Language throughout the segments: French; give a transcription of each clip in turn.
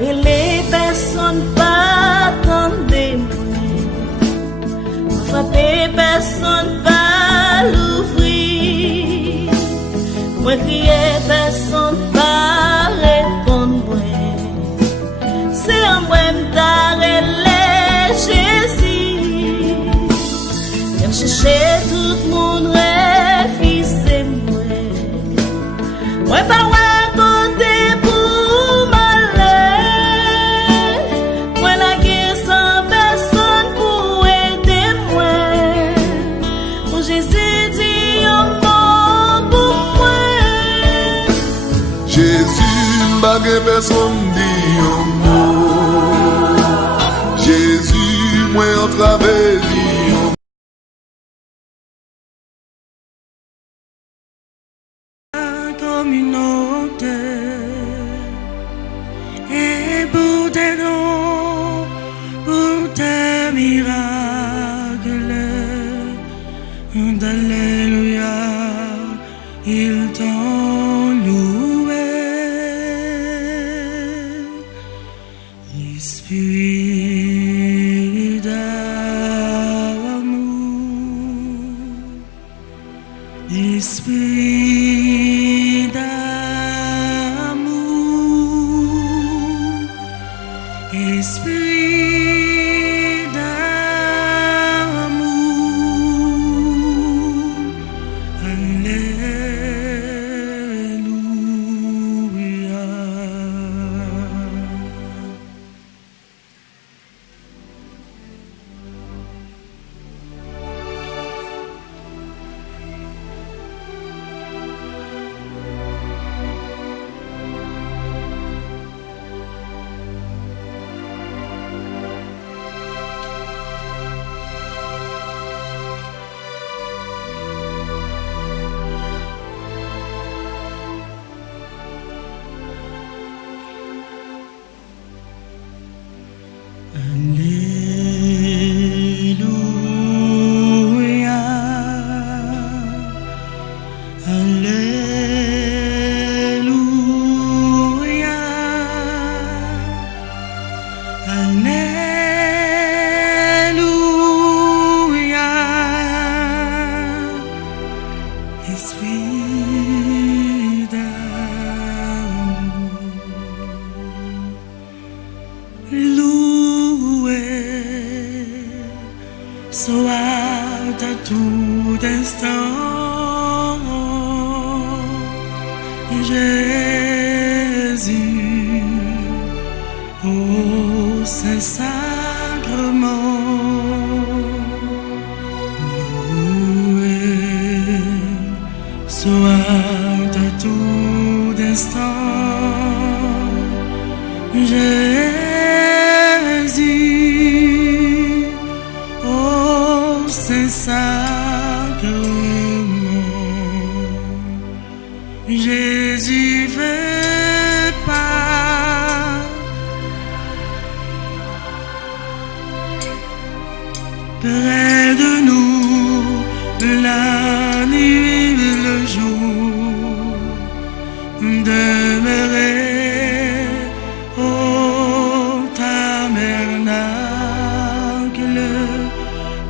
les personnes pas attendez moi frapper personne pas l'ouvrir moi crier personne pas répondre moi c'est un moi m't'arrêter Jésus j'aime chercher tout le monde réfisser moi pas côté pour m'aller moi la guerre sans personne pour aider moi mon Jésus dit un mot pour moi Jésus m'a personne dit un mot Jésus moi en travers Jésus veut pas près de nous la nuit et le jour demeurer au tabernacle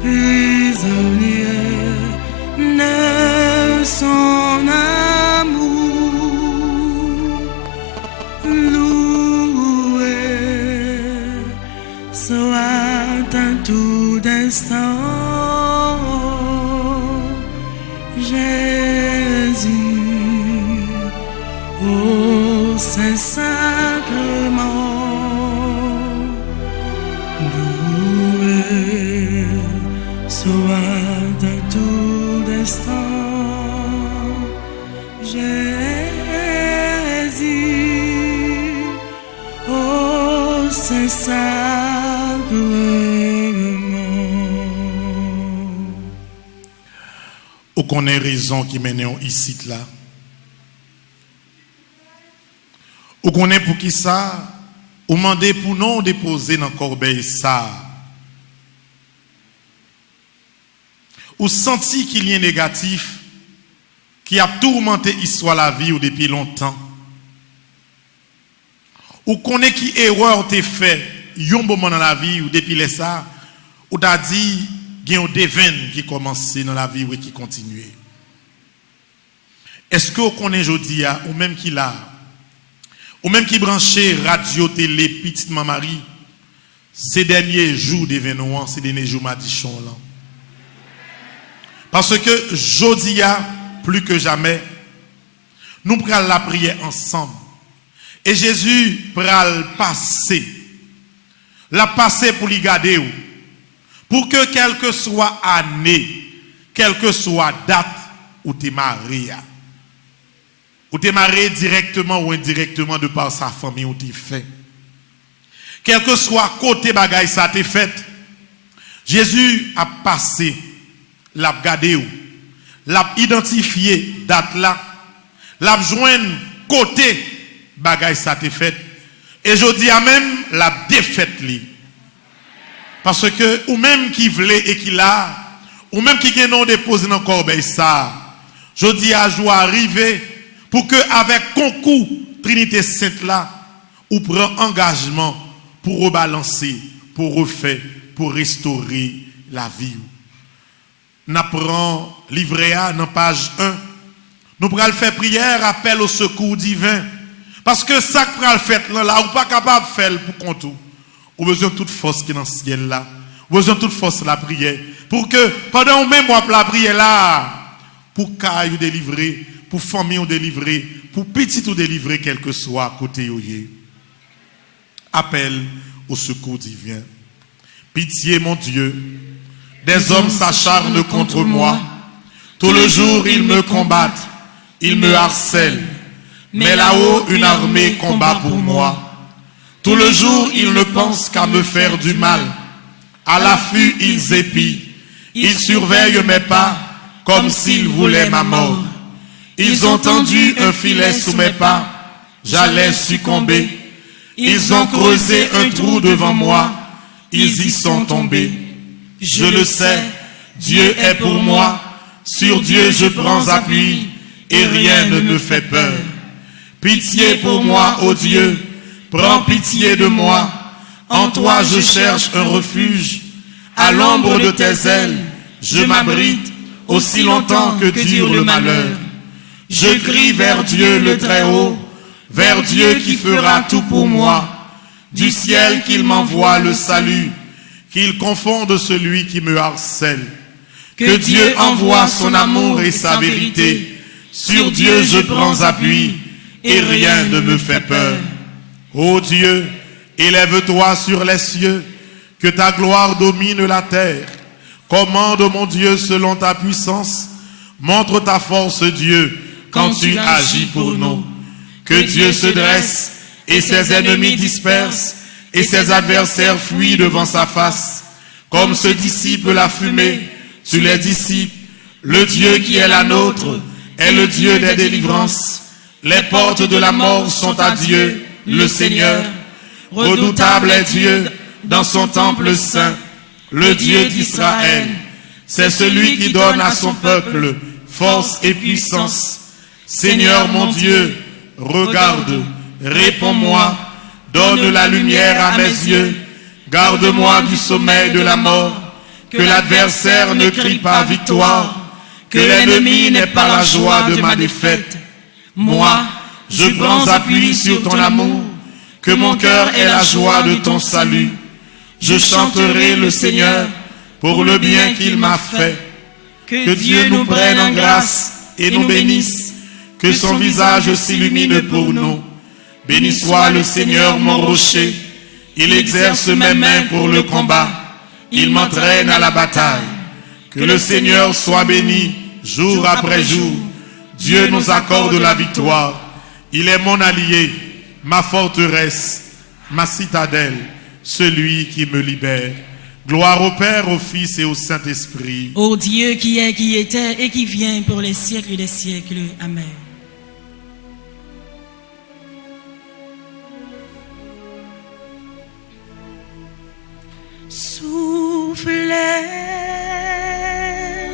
prisonnier de son amour loué soit un tout instant Jésus au Saint-Sacrement loué soit à tout instant Jésus au Saint-Sacrement. Ou qu'on ait raison qui mène ici là. Ou qu'on ait pour qui ça, ou demander pour nous déposer dans corbeille ça. Ou senti qu'il y a négatif qui a tourmenté l'histoire la vie ou depuis longtemps. ou connaît qui erreur t'es fait, un moment dans la vie, ou depuis les ça, ou t'as dit, il y a un devin qui commence dans la vie ou qui continue. Est-ce que vous connaissez aujourd'hui, ou même qui l'a, ou même qui branché radio, télé, petite Marie, ces derniers jours d'événements, ces derniers jours madichons là. Parce que aujourd'hui, plus que jamais, nous prenons la prière ensemble. Et Jésus pral passer. La passer pour lui garder. Pour que quelle que soit année, quelle que soit date, ou t'es marié. Ou t'es marié directement ou indirectement de par sa famille ou t'es fait. Quel que soit côté bagaille ça t'est fait. Jésus a passé, l'a gardé, l'a identifié date là, l'a joindre côté bagaille ça t'est fait. Et je dis à même la défaite li. Parce que ou même qui voulait et qui l'a, ou même qui non déposé dans corbeille ça, je dis à jour arriver pour que avec concours Trinité Sainte là, ou prend engagement pour rebalancer, pour refaire, pour restaurer la vie. Nous prenons livret A dans page 1. Nous prenons faire prière, appel au secours divin. Parce que ça que nous faire là, ou pas capable de faire pour compte. Ou besoin de toute force qui est dans le ciel là. Ou besoin de toute force la prière. Pour que pendant même mois la prière là, pour caille ou délivrer, pour famille ou délivrer, pour petit ou délivrer, quel que soit côté yoye. Appel au secours divin. Pitié mon Dieu, des hommes s'acharnent contre moi. Tout le jour ils me combattent, ils me harcèlent. Mais là-haut une armée combat pour moi. Tout le jour ils ne pensent qu'à me faire du mal. À l'affût ils épient. Ils surveillent mes pas comme s'ils voulaient ma mort. Ils ont tendu un filet sous mes pas. J'allais succomber. Ils ont creusé un trou devant moi. Ils y sont tombés. Je le sais, Dieu est pour moi. Sur Dieu je prends appui et rien ne me fait peur. Pitié pour moi, ô Dieu, prends pitié de moi. En toi je cherche un refuge. À l'ombre de tes ailes, je m'abrite aussi longtemps que dure le malheur. Je crie vers Dieu le Très-Haut, vers Dieu qui fera tout pour moi. Du ciel qu'il m'envoie le salut, qu'il confonde celui qui me harcèle. Que Dieu envoie son amour et sa vérité. Sur Dieu je prends appui et rien ne me fait peur. Ô Dieu, élève-toi sur les cieux, que ta gloire domine la terre. Commande mon Dieu selon ta puissance. Montre ta force Dieu quand tu agis pour nous. Que Dieu se dresse et ses ennemis dispersent et ses adversaires fuient devant sa face. Comme se dissipe la fumée, tu les dissipes. Le Dieu qui est la nôtre est le Dieu des délivrances. Les portes de la mort sont à Dieu, le Seigneur. Redoutable est Dieu dans son temple saint, le Dieu d'Israël. C'est celui qui donne à son peuple force et puissance. Seigneur mon Dieu, regarde, réponds-moi, donne la lumière à mes yeux, garde-moi du sommeil de la mort, que l'adversaire ne crie pas victoire, que l'ennemi n'ait pas la joie de ma défaite. Moi, je prends appui sur ton amour, que mon cœur ait la joie de ton salut. Je chanterai le Seigneur pour le bien qu'il m'a fait. Que Dieu nous prenne en grâce et nous bénisse, que son visage s'illumine pour nous. Béni soit le Seigneur mon rocher, il exerce mes mains pour le combat, il m'entraîne à la bataille. Que le Seigneur soit béni jour après jour, Dieu nous accorde la victoire. Il est mon allié, ma forteresse, ma citadelle, celui qui me libère. Gloire au Père, au Fils et au Saint-Esprit. Ô Dieu qui est, qui était et qui vient pour les siècles des siècles. Amen. Soufflez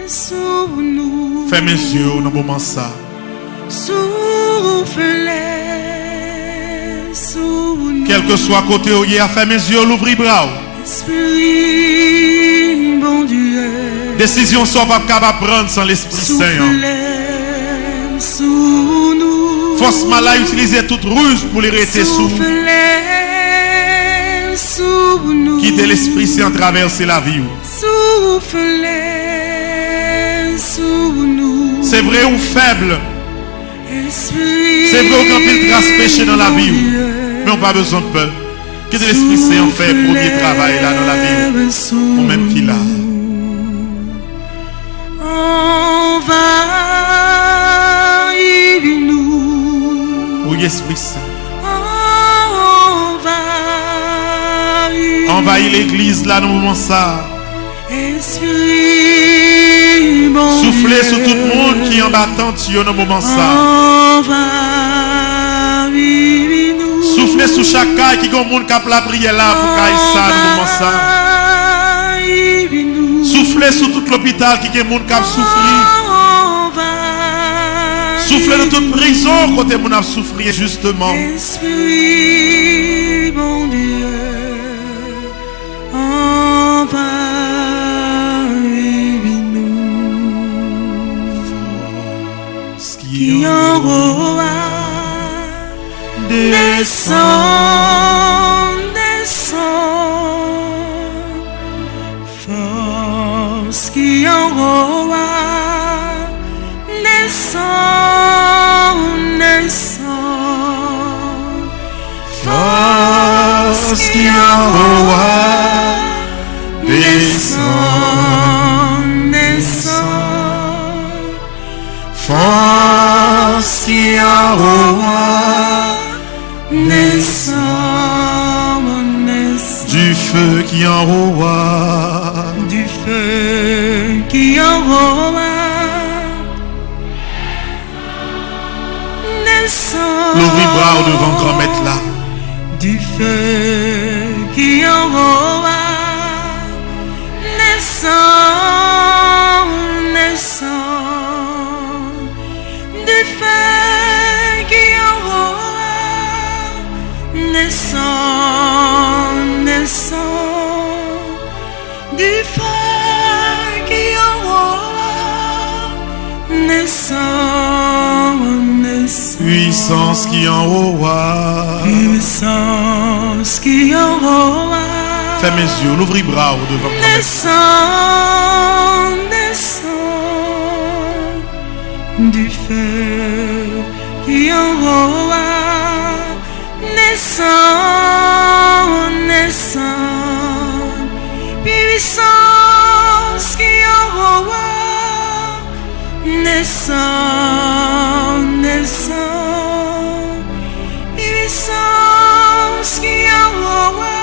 sur nous. Fais mes yeux dans le moment ça. Soufflez sur nous. Quel que soit côté où il y a fait mes yeux, l'ouvrir bras. Esprit, bon Dieu. Décision soit pas capable de prendre sans l'Esprit Saint. Soufflez sous nous. Force mal à utiliser toute ruse pour les rester sous. Soufflez sous nous. Quittez l'Esprit Saint traverser la vie. Soufflez sous nous. C'est vrai ou faible. Esprit, C'est vrai qu'on peut trace péché dans la vie. Mais on n'a pas besoin de peur. Quittez l'Esprit Saint en fait premier travail là dans la vie. Ou même qu'il a. Envahis-nous. Oui, Esprit Saint. Envahis-nous. Envahis l'église là dans le moment ça. Esprit, bon Soufflez Dieu. sur tout le monde qui est en battant dans le moment ça. Envahis-nous. Soufflez sur chaque cas qui a un monde qui a la prière là pour qu'il ça dans le moment ça. Envahis-nous. Soufflez sur tout l'hôpital qui a un monde qui a souffert. Soufflez dans toute prison côté mon a souffert justement. Esprit, bon Dieu, envahis-nous. Qui en roi descend, descend. Force qui en roi descend, descend. Force qui en roi descend, descend. Force qui en roi descend, descend. Du feu qui en roi. Du feu qui en roi descend. L'ouvrir bras devant grand maître là. Du feu qui en roi descend, descend. Du feu qui en roi descend, descend. Du feu qui en roi descend, descend. Puissance qui en roi. Puissance qui en roi Fais mes yeux, l'ouvrir bras devant grand maître. descend, descend. Du feu qui en roi descend, descend. Puissance qui en roi descend, descend. Puissance qui en roi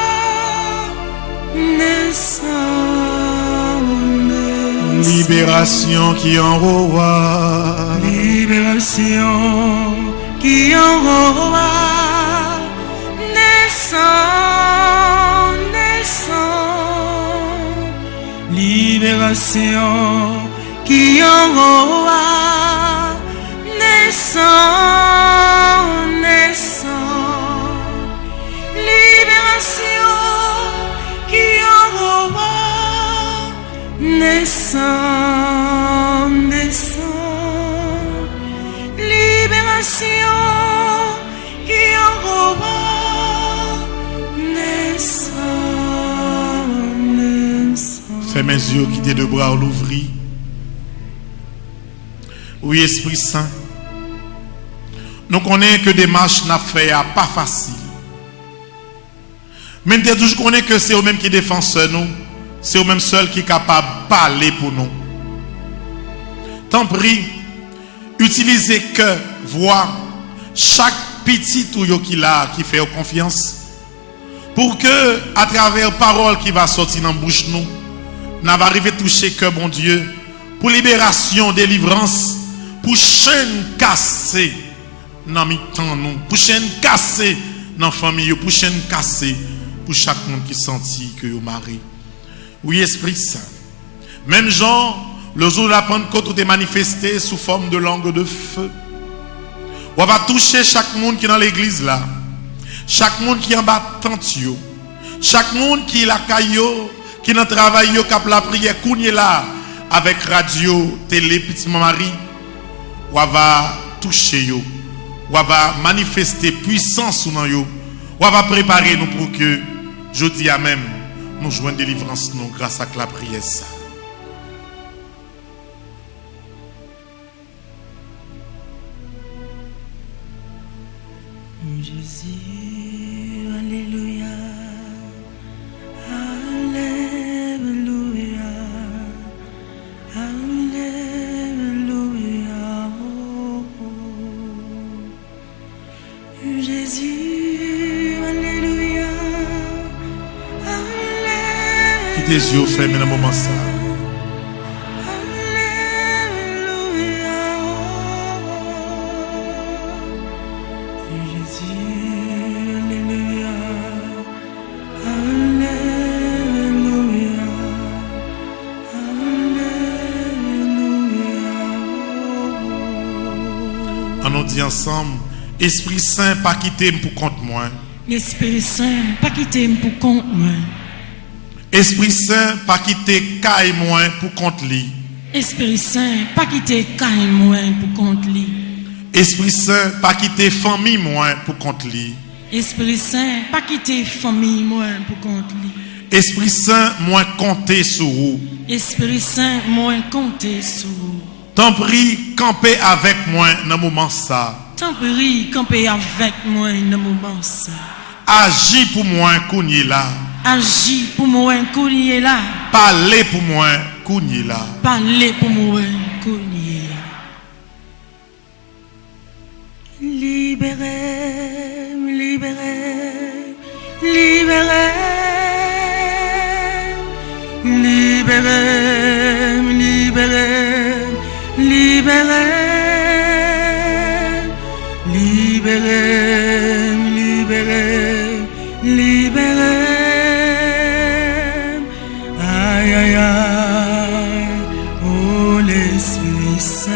descend, descend. Libération qui en roi. Libération qui en roi descend, descend. Libération qui en roi descend, descend. Libération qui en roi descend, descend. Libération qui en roi descend, descend. Fais mes yeux qui tes deux bras l'ouvrir. Oui, Esprit Saint. Nous connaissons que des marches n'a fait pas facile. Mais nous toujours connaissons que c'est eux-mêmes qui défensent nous. C'est eux-mêmes seuls qui sont capables de parler pour nous. Tant pis, utilisez que voix chaque petit touillot qu'il a qui fait confiance. Pour que, à travers parole qui va sortir dans la bouche nous, nous va arriver à toucher que bon Dieu. Pour libération, délivrance, pour chaîne cassée dans le temps nous, pour chaîne cassée dans la famille, pour chaîne cassée pour chaque monde qui sentit que vous mari. Oui, Esprit Saint. Même genre, le jour de la Pentecôte est manifesté sous forme de langue de feu. On va toucher chaque monde qui est dans l'église là. Chaque monde qui en bas tente yo. Chaque monde qui la caillou, qui dans travail yo cap la prière kounye là avec radio, télé, petit Marie, ou va toucher yo, ou va manifester puissance dans yo, ou va préparer nous pour que jeudi à même nous joignons délivrance nous grâce à la prière ça. Jésus, alléluia, alléluia, alléluia, oh, oh. Jésus, alléluia, alléluia. Qui tes yeux fermés dans le moment ça. On dit ensemble, Esprit Saint, pas quitter pour compte moi. L'Esprit Saint, pas quitter pour compte moi. Esprit Saint, pas quitter caille moi pour compte lui. Esprit Saint, pas quitter caille moi pour compte lui. Esprit Saint, pas quitter famille moi pour compte lui. Esprit Saint, pas quitter famille moi pour compte lui. Esprit Saint, moi compter sur vous. Esprit Saint, moi compter sur vous. T'en prie, camper avec moi dans le moment ça. T'en prie, camper avec moi dans le moment ça. Agis pour moi, kounye là. Agis pour moi, kounye là. Parlez pour moi, kounye là. Parlez pour moi, kounye. Libérez, libérez, libérez, libérez, libérez, libérez, libérez, libérez, libérez. Aïe, aïe, aïe, oh l'Esprit Saint.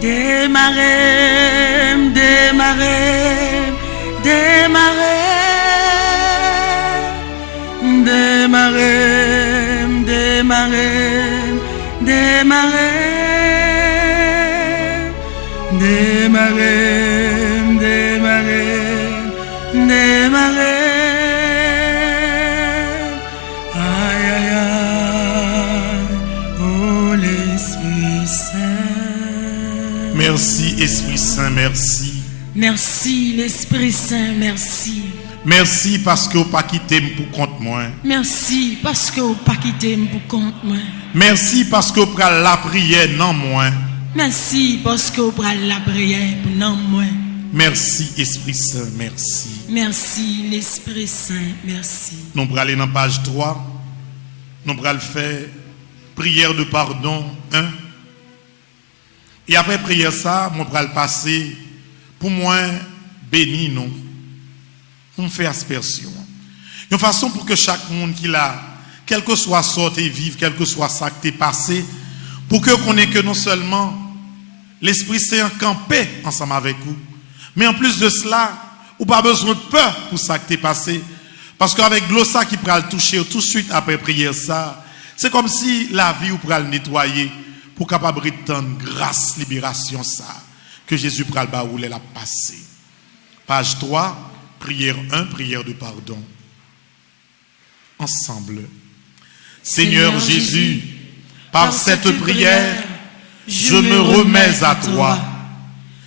Démarrez, démarrez, démarrez, démarrez, démarrez, démarrez, démarrez, démarrez, démarrez. Aïe, aïe, aïe, oh l'Esprit Saint. Merci, Esprit Saint, merci. Merci, l'Esprit Saint, merci. Merci parce que vous pas quitté pour compte moi. Merci parce que vous pas quitté pour compte moi. Merci parce que vous prenez la prière non moi. Merci parce que vous prenez la prière pour non moi. Merci, Esprit Saint, merci. Merci, l'Esprit Saint, merci. Nous allons aller dans la page 3. Nous allons faire prière de pardon 1. Et après prière ça, nous allons passer pour moi béni nous. On fait aspersion. Une façon pour que chaque monde qui l'a, quel que soit sorti vivre, quel que soit ça qui est passé, pour que qu'on ait que non seulement l'Esprit Saint campé ensemble avec vous, mais en plus de cela, ou pas besoin de peur pour ça qui est passé, parce qu'avec l'eau ça qui pourra le toucher tout de suite après prière ça, c'est comme si la vie ou pourra le nettoyer pour capable de tendre grâce, libération ça, que Jésus pourra le barouler la passer. Page 3. Prière 1, prière de pardon. Ensemble. Seigneur Jésus, par cette prière, je me remets à toi.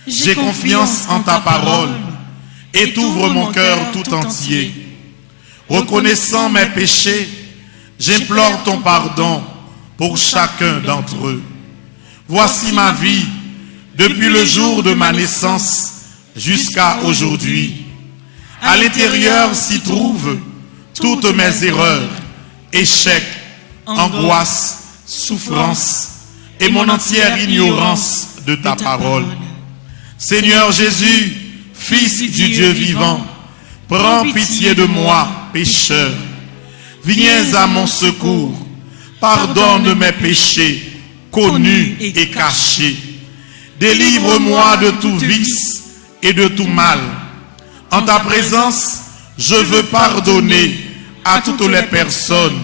J'ai confiance en ta parole et t'ouvre mon cœur tout entier. Reconnaissant mes péchés, j'implore ton pardon pour chacun d'entre eux. Voici ma vie depuis le jour de ma naissance jusqu'à aujourd'hui. À l'intérieur s'y trouvent toutes mes erreurs, échecs, angoisses, souffrances et mon entière ignorance de ta parole. Seigneur Jésus, Fils du Dieu vivant, prends pitié de moi, pécheur. Viens à mon secours, pardonne mes péchés, connus et cachés. Délivre-moi de tout vice et de tout mal. En ta présence, je veux pardonner à toutes les personnes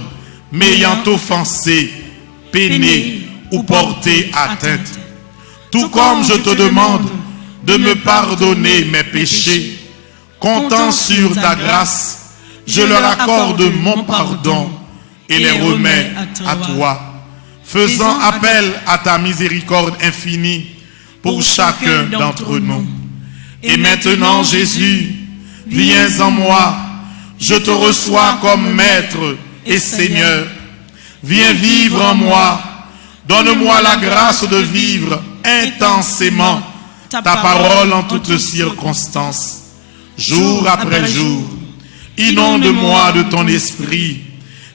m'ayant offensé, peiné ou porté atteinte. Tout comme je te demande de me pardonner mes péchés, comptant sur ta grâce, je leur accorde mon pardon et les remets à toi, faisant appel à ta miséricorde infinie pour chacun d'entre nous. Et maintenant, Jésus, viens en moi, je te reçois comme Maître et Seigneur. Viens vivre en moi, donne-moi la grâce de vivre intensément ta parole en toutes circonstances, jour après jour. Inonde-moi de ton esprit,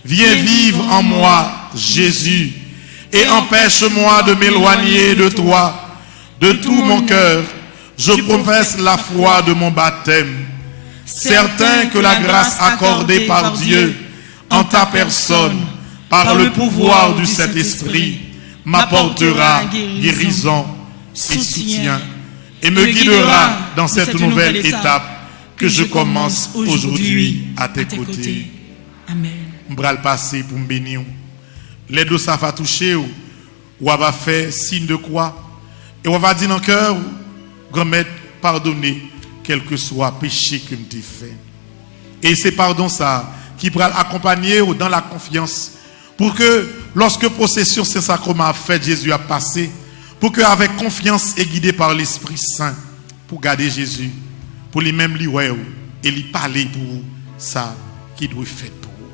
viens vivre en moi, Jésus, et empêche-moi de m'éloigner de toi. De tout mon cœur, je professe la foi de mon baptême, certain que la grâce accordée par Dieu en ta personne, par le pouvoir du Saint-Esprit, m'apportera guérison et soutien, et me guidera dans cette nouvelle étape que je commence aujourd'hui à tes côtés. Amen. Je vais le passer pour me bénir. Les deux, ça va toucher ou on va faire signe de croix. Et on va dire dans le cœur, grand-mère, pardonnez quel que soit le péché que je t'ai fait. Et c'est pardon ça qui va accompagner dans la confiance. Pour que lorsque procession Saint-Sacrement a fait, Jésus a passé, pour qu'avec confiance et guidé par l'Esprit Saint, pour garder Jésus, pour lui-même lui ouais et lui parler pour ça qui doit être fait pour vous.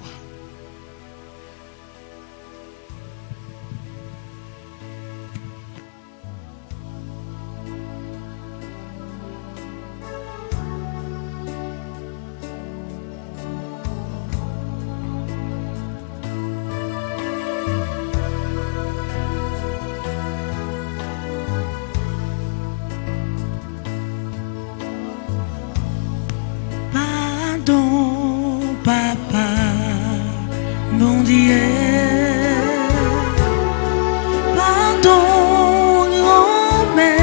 Pardon, papa, mon Dieu. Pardon, grand-mère,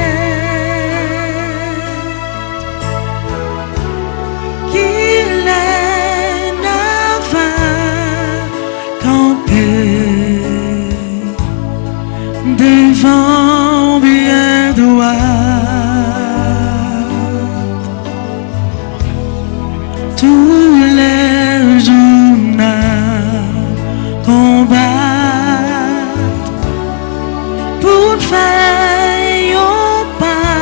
qu'il est n'avait campé devant bien droit. Tous les jours combattre pour faire un pas,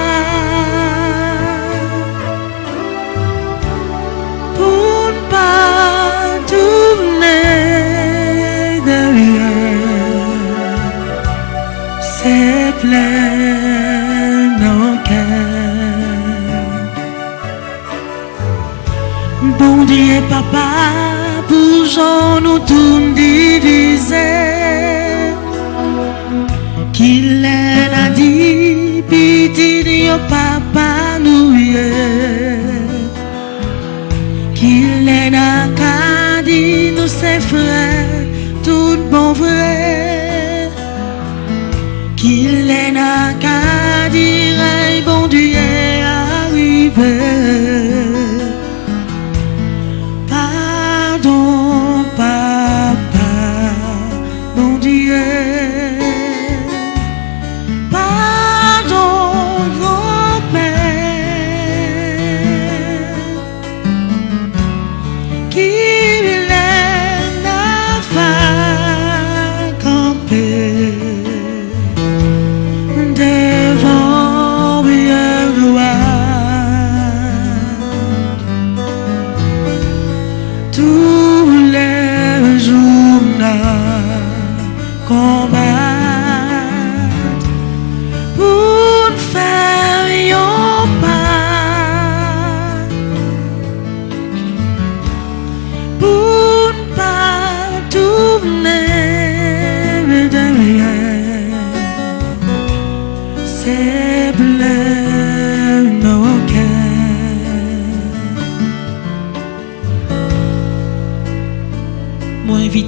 pour ne pas tourner derrière, c'est plein nos cœurs. Bon Dieu papa, pour j'en nous tout diviser, qu'il est a dit, petit yo papa nous qu'il est a dit nous c'est frère, tout bon vrai, qu'il est a dit, bon Dieu arrivé.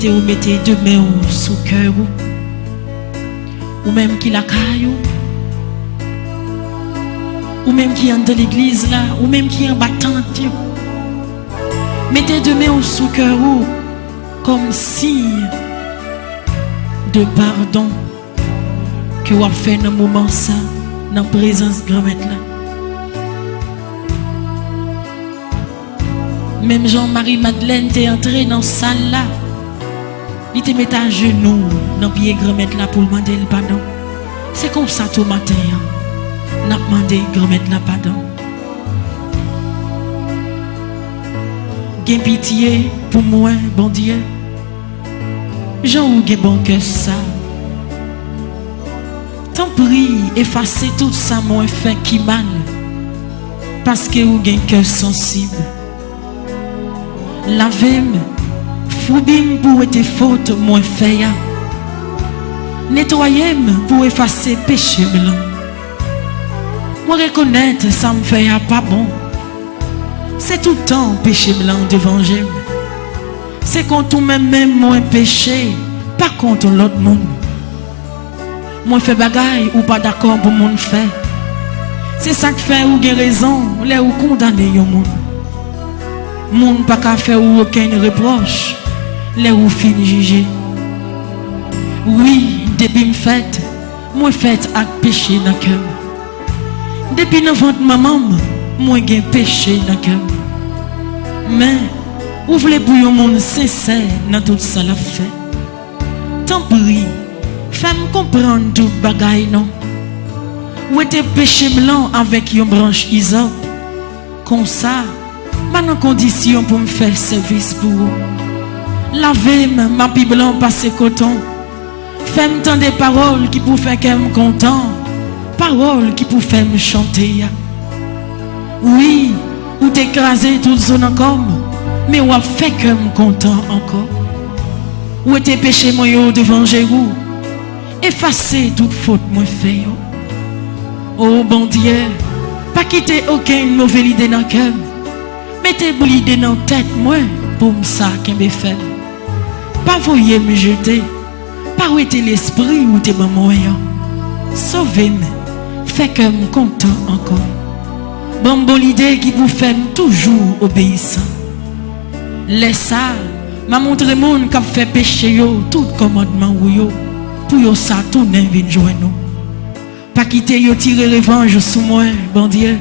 Ou mettez deux mains sous cœur ou même qui la caillou ou même qui est dans l'église là, ou même qui est en battante, mettez deux mains sous cœur comme signe de pardon que vous avez fait dans le moment ça, dans la présence de grand-mère là. Même Jean-Marie Madeleine t'est entré dans la salle là. Il te met à genoux dans le pied grand-mère là pour demander le pardon. C'est comme ça tout matin. N'a demandé grand-mère là pardon. Gain pitié pour moi, bon Dieu. Jean ou gain bon cœur ça. T'en prie, effacez tout ça moins fait qui mal. Parce que ou gain cœur sensible. Lavez-moi, foubim pour être faute moins fait. Nettoyez-moi pour effacer péché blanc. Moi reconnaître ça me fait pas bon. C'est tout le temps péché blanc devant Dieu. C'est contre même moins péché, pas contre l'autre monde. Moi fait bagaille ou pas d'accord pour mon fait. C'est ça qui fait ou gain raison, là ou condamner yon monde. Moun pas qu'à faire ou aucun reproche, les ou fin juger. Oui, depuis me fait, moi fait avec péché dans le cœur. Depuis dans ventre maman, moi j'ai péché dans le cœur. Mais, ou voulez pour un monde sincère dans tout ça la fait. Tant pis, fais-moi comprendre tout bagaille non. Ou était péché blanc avec une branche isop. Comme ça, maintenant condition pour me faire service pour vous. Lavez-moi ma Bible blanc passer coton. Fais-moi tant des paroles qui pour faire qu'elle me content. Paroles qui pour faire me chanter. Oui, ou t'écraser toute zone encore. Mais ou a fait que me content encore. Ou était péché moi devant Jérou. Effacez toute faute moi fait. Oh bon Dieu, pas quitter aucune mauvaise idée dans le cœur. Mettez vous l'idée dans la tête, moi, pour ça qu'un fait. Pas voyez me jeter, pas où était l'esprit ou t'es bon moyen. Sauvez-moi, fait que me content encore. Bon l'idée qui vous fait toujours obéissant. Laisse ça, m'a montré monde qui a fait péché yo, tout commandement ou yo, pour yo ça tourner vinn joindre nous. Pas quitter yo tirer revanche sous moi, bon Dieu,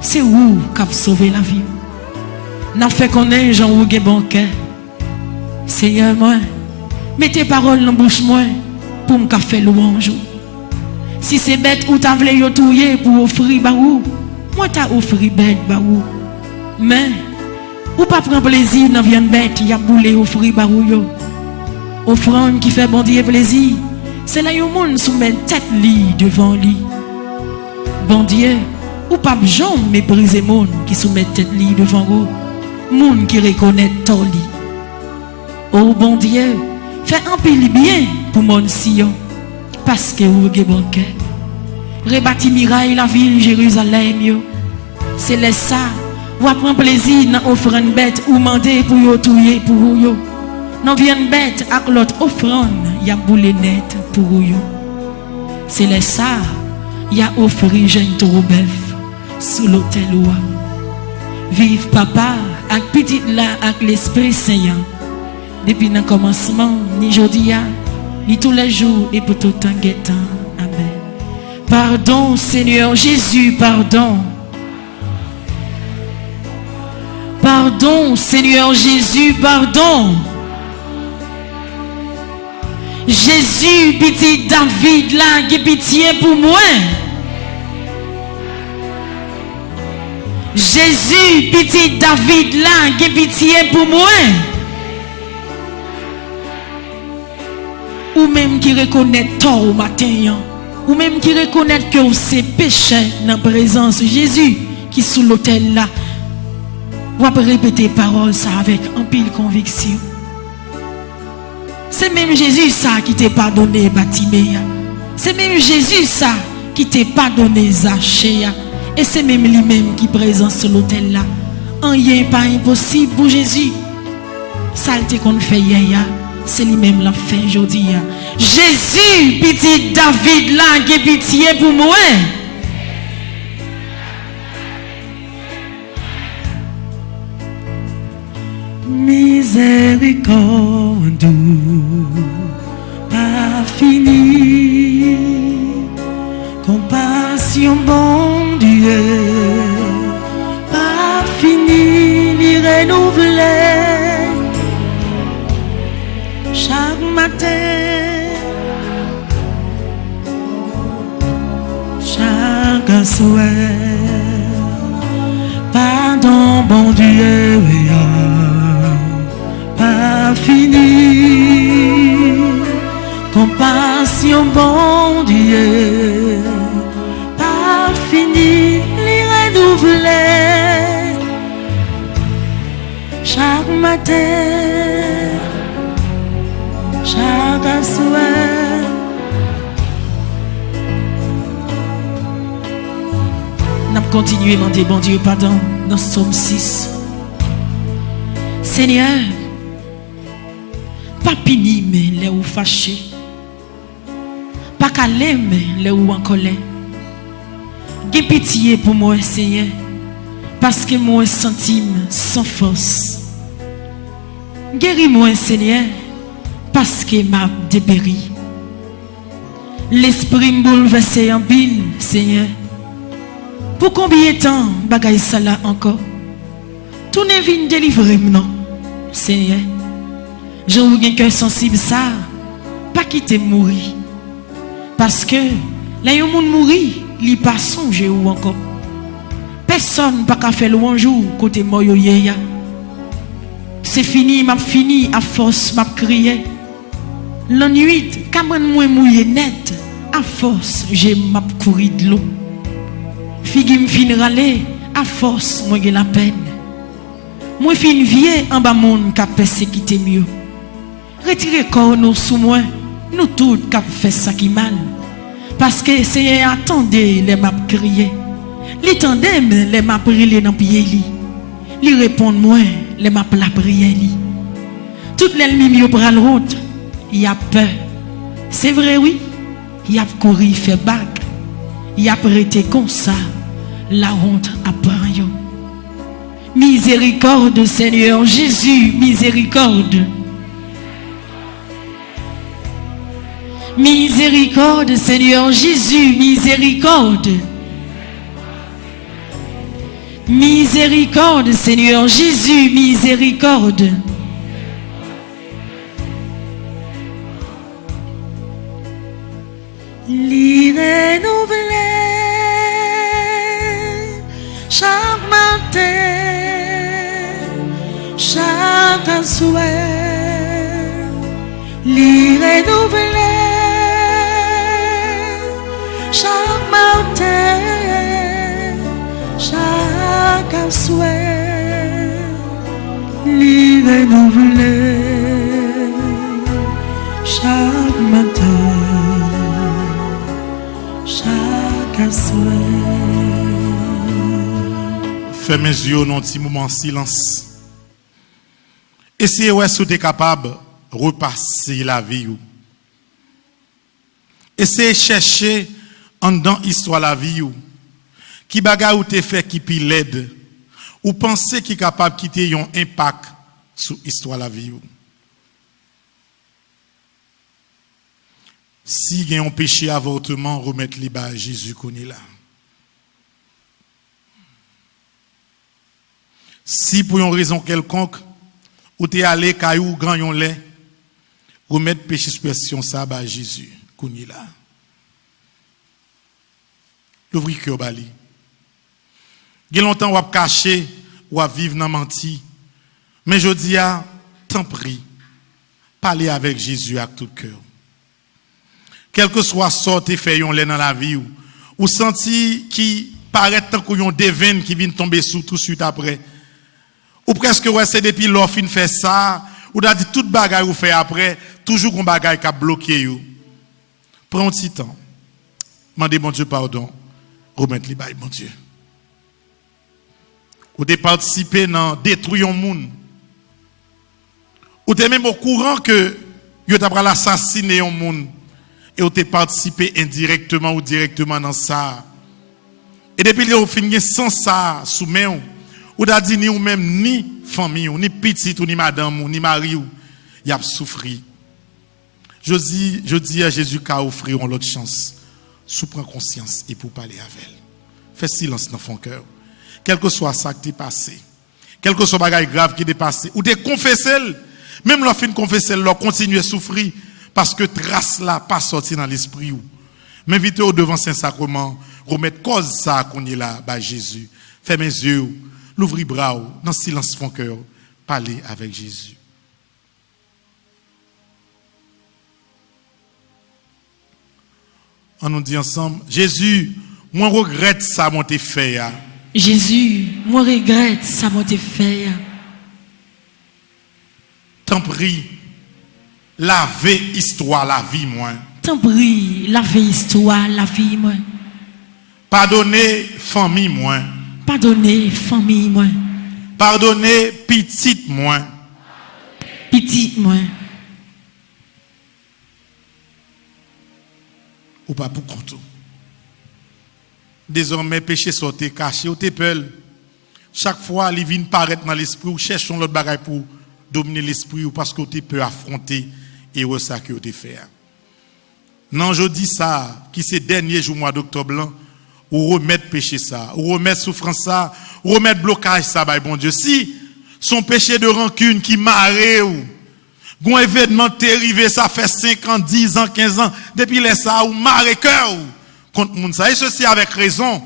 c'est où qui a sauvé la vie. N'a fait qu'on ait Jean ou bon cœur. Seigneur moi, mettez paroles dans bouche moi pour me faire louange. Si c'est bête ou t'as voulu yo touyer pour offrir baou, moi t'as offert bête baou. Mais ou pas prendre plaisir dans viande bête, y a boulé offrir baou yo. Offrande qui fait bon Dieu plaisir. C'est là yon monde soumet tête li devant lui. Bon Dieu, ou pas jamais mépriser monde qui soumet tête li devant vous. Monde qui reconnaît ton li. Oh bon Dieu, fais un peu bien pour mon Sion, parce que vous avez bon cœur. Rebâti miraille la ville Jérusalem yo. C'est là ça, vous prendre plaisir dans offrande bête ou demander pour yo touyer pour yo. Non vienne bête avec l'autre offrande, y a boule net pour yo. C'est là ça, y a offert jeune taureau bœuf sous l'autel ou. Vive papa avec petite là avec l'Esprit Saint. Depuis le commencement, ni jodia, ni tous les jours et pour tout le temps guettant. Amen. Pardon Seigneur Jésus, pardon. Pardon Seigneur Jésus, pardon. Jésus, petit David là, qui pitié pour moi. Jésus, petit David là, qui pitié pour moi. Ou même qui reconnaît tort au matin, ou même qui reconnaît que c'est péché dans la présence de Jésus qui est sous l'autel là. Ou après répéter parole ça avec un pile conviction. C'est même Jésus ça qui t'a pardonné Batimée. C'est même Jésus ça qui t'a pardonné Zachée. Et c'est même lui-même qui est présent sur l'autel là. Rien n'est pas impossible pour Jésus. Saleté qu'on fait hier, c'est lui-même la fin aujourd'hui. Jésus, petit David là, qui pitié pour moi. Miséricorde pas fini, compassion bon Dieu pas fini, ni renouvelé chaque matin, chaque soir. Pardon bon Dieu pas fini, compassion bon Dieu pas fini, les renouveler chaque matin, chaque soir. N'a continué à demander bon Dieu pardon dans Somme 6. Seigneur, pas puni mais les ou fâché, pas calé mais les ou en colère. Gè pitié pour moi Seigneur, parce que moi senti sans force. Guéris-moi Seigneur, parce que m'a dépéri. L'esprit me bouleversé en pile Seigneur. Pour combien de temps bagay ça là encore? Tout n'est venu délivrer non Seigneur. J'ai eu un cœur sensible ça, pas quitter mourir. Parce que là yon moun mourir, li pas songe ou encore. Personne pas ka faire louange côté moi yo yeya. C'est fini, m'a fini à force m'a crié. La nuit, quand moi mouillé net, à force j'ai m'a couru de l'eau. Figi me fin râler, à force moi j'ai la peine. Moi fin vieux en bas monde qui a persécuté mieux. Retirez corps nous sous moi, nous tous qui a fait ça qui mal. Parce que c'est attendez les m'a crié. Li tandem les m'a brûlé dans pied li. Li répond moi les m'a la prière li. Toute l'ennemi yo pral route, il a peur. C'est vrai oui, il a couru fait bac. Il a prêté comme ça, la honte apprend yo. Miséricorde Seigneur Jésus, miséricorde. Miséricorde Seigneur Jésus, miséricorde. Miséricorde Seigneur Jésus, miséricorde. Li renouvelé chaque matin, chaque soir. Li renouvelé chaque matin, chaque soir. Li renouvelé chaque matin, chaque soir. Fermez mes yeux dans un petit moment de silence. Essayez si vous êtes capable de repasser la vie. Essayez de chercher en dans l'histoire de la vie. Qui bagarre ou te fait qui pi l'aide. Ou pensez qui est capable de quitter un impact sur l'histoire de la vie. Si il y a un péché avortement, remettre les bas Jésus connaît là. Si pour une raison quelconque, ou t'es allé caillou grand yon lait, remettre péché superstition ça bas Jésus connaît là. L'ouvrir cœur bali. Il y a longtemps ou a caché ou a vivre dans menti. Mais je dis à tant prie, parlez avec Jésus avec tout cœur. Quel que soit sorte et fait yon lait dans la vie ou senti qui paraît tant qu'on yon devine qui vient tomber sous tout de suite après. Ou presque ouais c'est depuis l'offre fait ça ou da dit toute bagaille ou fait après toujours qu'on bagaille qui a bloqué you. Prends un petit temps. Mandez mon Dieu pardon. Remettre les bails mon Dieu. Ou t'es participé dans détruire un monde. Ou t'es même au courant que yo t'a pral assassiner un monde et ou t'es participé indirectement ou directement dans ça. Et depuis le fin sans ça sous main ou t'a dit ni ou même ni famille ou ni petite ou ni madame ou ni mari ou y a souffri. Je dis à Jésus qu'a offrir une autre chance. Sous prend conscience et pour parler avec elle. Fais silence dans ton cœur. Quel que soit ça qui t'est passé, quel que soit bagage grave qui t'est passé, ou t'es confessé, même leur fin de confesser, leur continuer à souffrir parce que trace là pas sorti dans l'esprit ou. M'inviter au devant Saint-Sacrement, remettre cause ça qu'on est là, bah Jésus. Fais mes yeux, l'ouvrir bras, dans silence ton cœur, parler avec Jésus. On nous dit ensemble, Jésus, moi regrette ça mon t'ai fait. Jésus, moi regrette ça m'a été fait. T'en prie, lavez histoire la vie moi. T'en prie, lavez histoire la vie moi. Pardonnez famille moi. Pardonnez famille moi. Pardonnez petite moi. Petite moi. Ou pas pour compte. Désormais, péché sorti caché ou t'es peur. Chaque fois, les vignes paraître dans l'esprit ou cherchons l'autre bagaille pour dominer l'esprit ou parce que tu peux affronter et ça que tu fait. Non, je dis ça, qui c'est dernier jour mois d'octobre là, ou remettre péché ça, ou remettre souffrance ça, ou remettre blocage ça, bah bon Dieu. Si son péché de rancune qui marre ou un événement terrible, ça fait 5 ans, 10 ans, 15 ans, depuis les ça, ou marre cœur contre moun ça. Et ceci avec raison.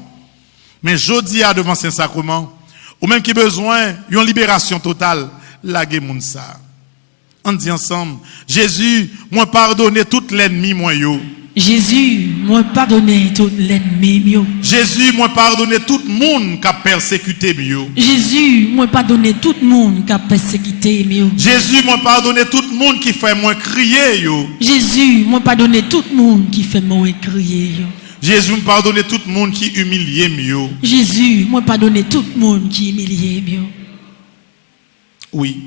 Mais je dis à devant Saint-Sacrement, ou même qui besoin d'une libération totale, laguer moun ça. On dit ensemble, Jésus, moi pardonner tout l'ennemi moi yo. Jésus, moi pardonner tout l'ennemi yo. Jésus, moi pardonner tout le monde qui a persécuté yo. Jésus, moi pardonner tout le monde qui a persécuté yo. Jésus, moi pardonner tout le monde qui fait moi crier yo. Jésus, moi pardonner tout le monde qui fait moi crier yo. Jésus, moi pardonner tout le monde qui humilie yo. Jésus, moi pardonner tout le monde qui humilie yo. Oui.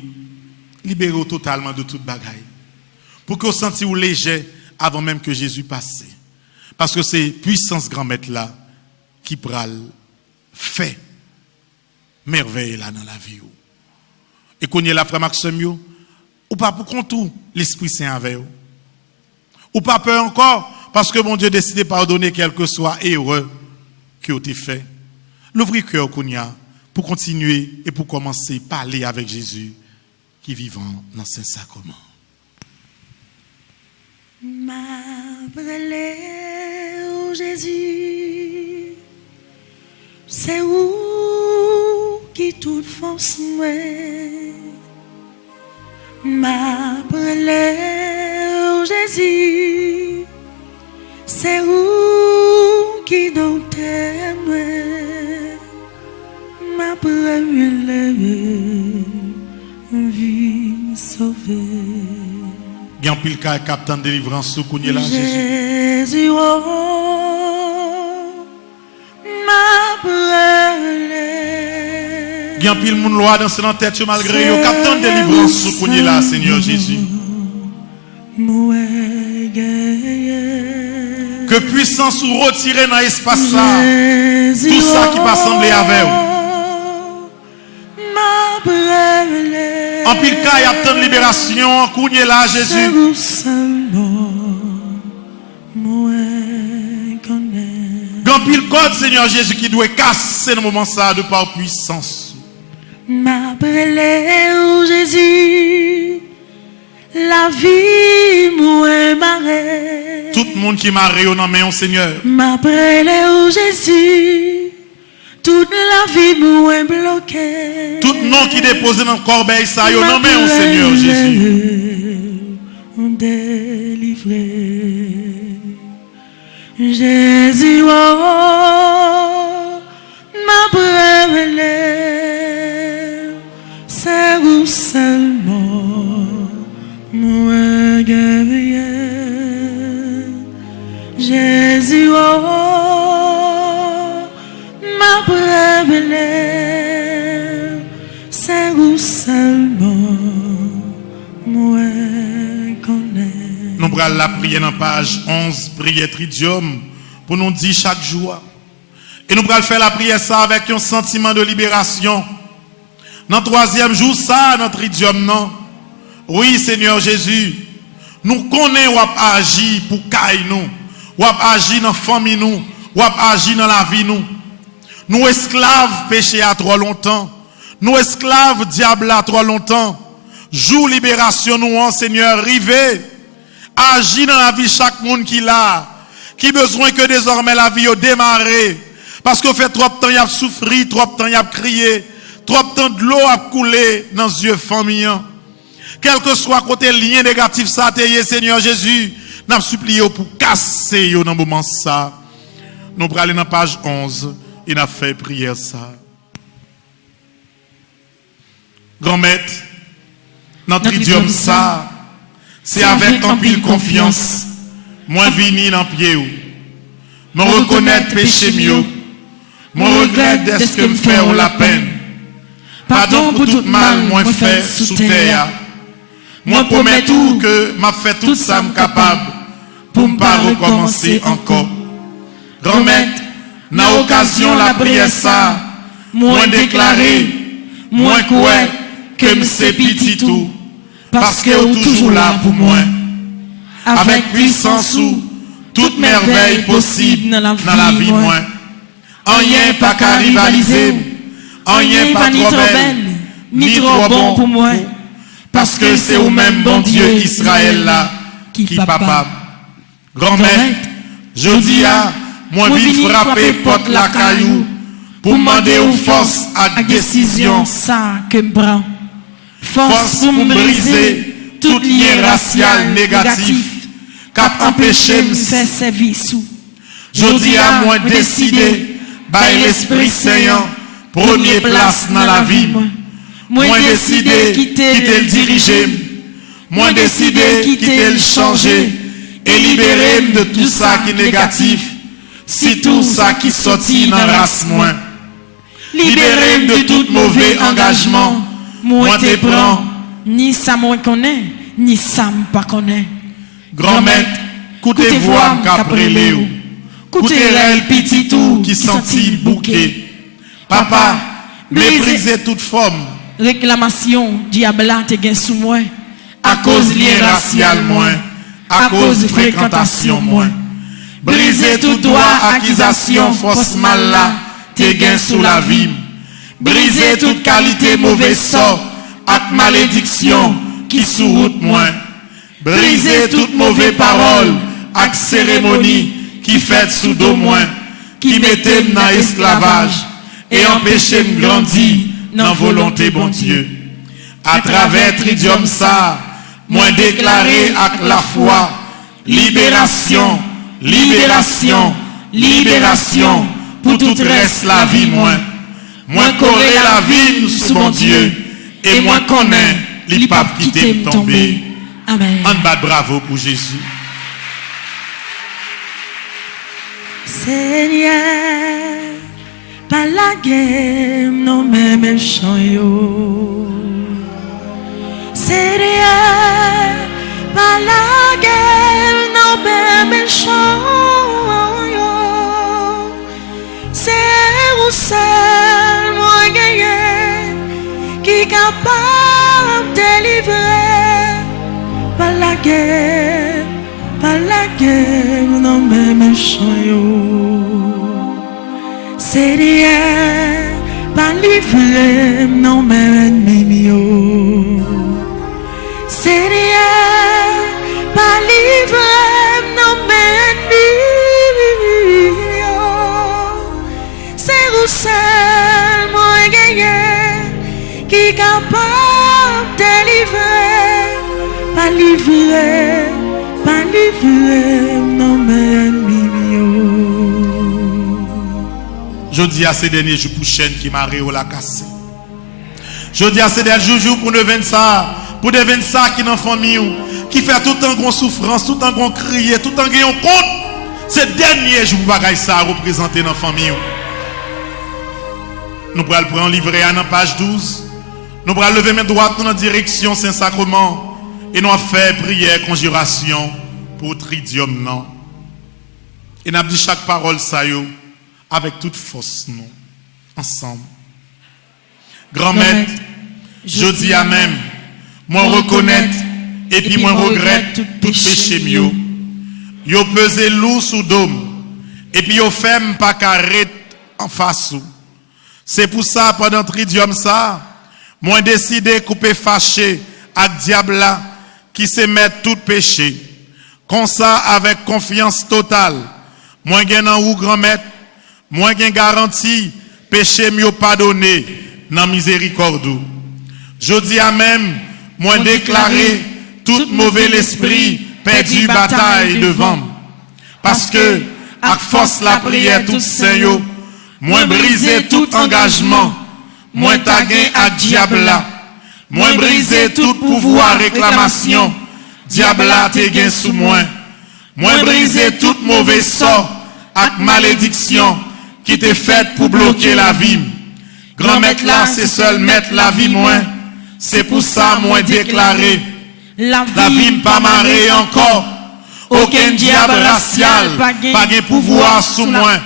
Libérez-vous totalement de toute bagaille. Pour que vous sentiez léger avant même que Jésus passe. Parce que c'est puissance grand maître là qui pral fait merveille là dans la vie. Et qu'on y est la frère Maxime yo, ou pas pour qu'on tout l'Esprit Saint avec vous. Ou pas peur encore parce que mon Dieu décide de pardonner quel que soit erreur que vous avez fait. L'ouvrir cœur qu'on y a pour continuer et pour commencer à parler avec Jésus qui vivant dans Saint-Sacrement. Ma brûlé au Jésus, c'est où qui toute force moi. Ma brûlé au Jésus, c'est où qui donc t'aime. Ma brûlé vie sauvée. Il y a un pile cas capitaine de délivrance sous qu'on est là, Jésus. Oh, ma brûlée. Il y a un pile moun loi dans cette tête malgré yo capitaine de délivrance sous qu'on est là, Seigneur Jésus. Que puissance ou retirer dans l'espace là tout ça qui va sembler avec vous. En pile cas, il y a tant de libération, qu'on est là, Jésus. Grand pile code, Seigneur Jésus, qui doit casser dans le moment ça de par puissance. Ma brûlée, oh Jésus, la vie m'a marre. Tout le monde qui m'a rayonné en Seigneur. Ma brûlée, oh Jésus, toute la vie m'a bloquée. Tout nom qui déposé dans le corbeil, ça, yo nommé au Seigneur Jésus. Délivré. Jésus, oh, ma brûlée, c'est vous seulement, moi guerrier. Jésus, oh, ma brûlée, c'est vous seulement, moi connais. Nous prenons la prière dans page 11, prière tridium, pour nous dire chaque jour. Et nous allons faire la prière ça avec un sentiment de libération. Dans le troisième jour, ça, notre idiome, non. Oui, Seigneur Jésus, nous connaissons ou agir pour caille nous, ou agir dans la famille nous, ou agir dans la vie nous. Nous esclaves péché à trop longtemps. Nous esclaves diable à trop longtemps. Jour libération nous, Seigneur, rivé. Agis dans la vie chaque monde qui l'a. Qui besoin que désormais la vie a démarré. Parce qu'on fait trop de temps, il a souffert, trop de temps, il a crié. Trop de temps de l'eau a coulé dans les yeux famille. Quel que soit côté lien négatif, ça a Seigneur Jésus, nous supplié pour casser dans le moment ça. Nous allons aller dans la page 11 et nous avons fait prière ça. Grand maître, notre idiome ça, c'est avec un pile confiance, moi vini dans pied ou, moi reconnaître péché mieux, moi regrette de ce que me fait ou la peine. Pardon pour tout mal moi fait sous terre. Moi promets tout que m'a fait tout ça me capable pour ne pas recommencer encore. Grand maître, dans l'occasion la prière ça, moi déclaré, moi quoi que me c'est petit tout, parce que vous toujours là pour moi. Avec puissance ou toute merveille possible dans la vie moi. Rien pas qu'à rivaliser. Rien pas trop belle, ni trop bon pour moi. Parce que c'est au même bon Dieu Israël là, qui papa. Grand-mère, je dis à, moi vite frapper porte la caillou, pour demander aux forces à décision. Ça que me prend. Force pour me briser tout lien racial négatif, cap empêcher me faire servir sous. Je dis à moi décider, par l'Esprit Saint, première place dans la vie. Moi décidé quitter le diriger. Moi décidé quitter le changer. Et libérer de tout ça qui est négatif. Si tout ça qui sortit dans la race moi. Libérer de tout mauvais engagement. Moi te prends. Ni ça moi connaît, ni ça me pas connaît. Grand maître, coutez voix qu'après Léo. Coutez elle petit tout qui sentit le bouquet. Papa, méprisez toute forme. Réclamation, diable te gain sous moi. À cause lien racial moins. À cause de fréquentation moins. Brisez tout droit, accusation, force mal là, te gain sous la vie. Brisez toute qualité, mauvais sort, ak malédiction, qui sous route moins. Brisez toute mauvaise parole, ak cérémonie, qui fait sous dos moins, qui mettez dans esclavage, et empêchez de grandir dans volonté bon Dieu. À travers tridium ça, moi déclaré avec la foi, libération, libération, libération, pour tout reste la vie moins. Moi correr la vie sous mon Dieu, et moi connais les papes qui t'aiment tomber. Amen. On bat bravo pour Jésus. Seigneur, pas la guerre, non mais méchant yo. Seigneur, pas la guerre, non mais méchant yo. C'est où seul moi gagné qui capable de délivrer. Pas la guerre, non mais méchant yo. Seigneur, pas livrer, non mais ennemi yo. Seigneur, pas livrer, non mais ennemi yo. C'est où seul moi gagné qui capable de délivrer. Pas livrer, non mais ennemi yo. Je dis à ces derniers jours pour chaîne qui m'a réo la cassé. Je dis à ces derniers jours pour deviner ça, qui dans la famille, qui fait tout un grand souffrance, tout un grand crier, tout un grand compte. Ces derniers jours pour bagaille ça représenter dans la famille. Nous pourrons le prendre livret à la page 12. Nous pourrons lever main droite dans la direction Saint-Sacrement. Et nous avons fait prière, conjuration pour tridium non. Et nous avons dit chaque parole ça yo avec toute force non. Ensemble. Grand-mère, je dis à même, moi reconnaître et puis moi regrette tout péché mieux. Yo pesé lourd sous dôme et puis yo fait pas carré en face. C'est pour ça pendant tridium ça, moi décidé couper fâché avec diable là qui se met tout péché. Comme ça avec confiance totale. Moi gen en ou grand-mère, moi gen garantie péché mieux pardonné dans miséricorde. Je dis à même, moi déclarer tout mauvais esprit perdu bataille devant. Parce que, à force la prière tout saint, moi briser tout engagement, moi taguer à diable là, moi briser tout pouvoir réclamation, diable là te gain sous moi, moi briser tout mauvais sort, ak malédiction qui te fait pour bloquer la vie. Grand maître là, c'est seul mettre la vie moins. C'est pour ça moi déclaré la vie pas marée encore. Aucun diable racial pas de pouvoir sous moi.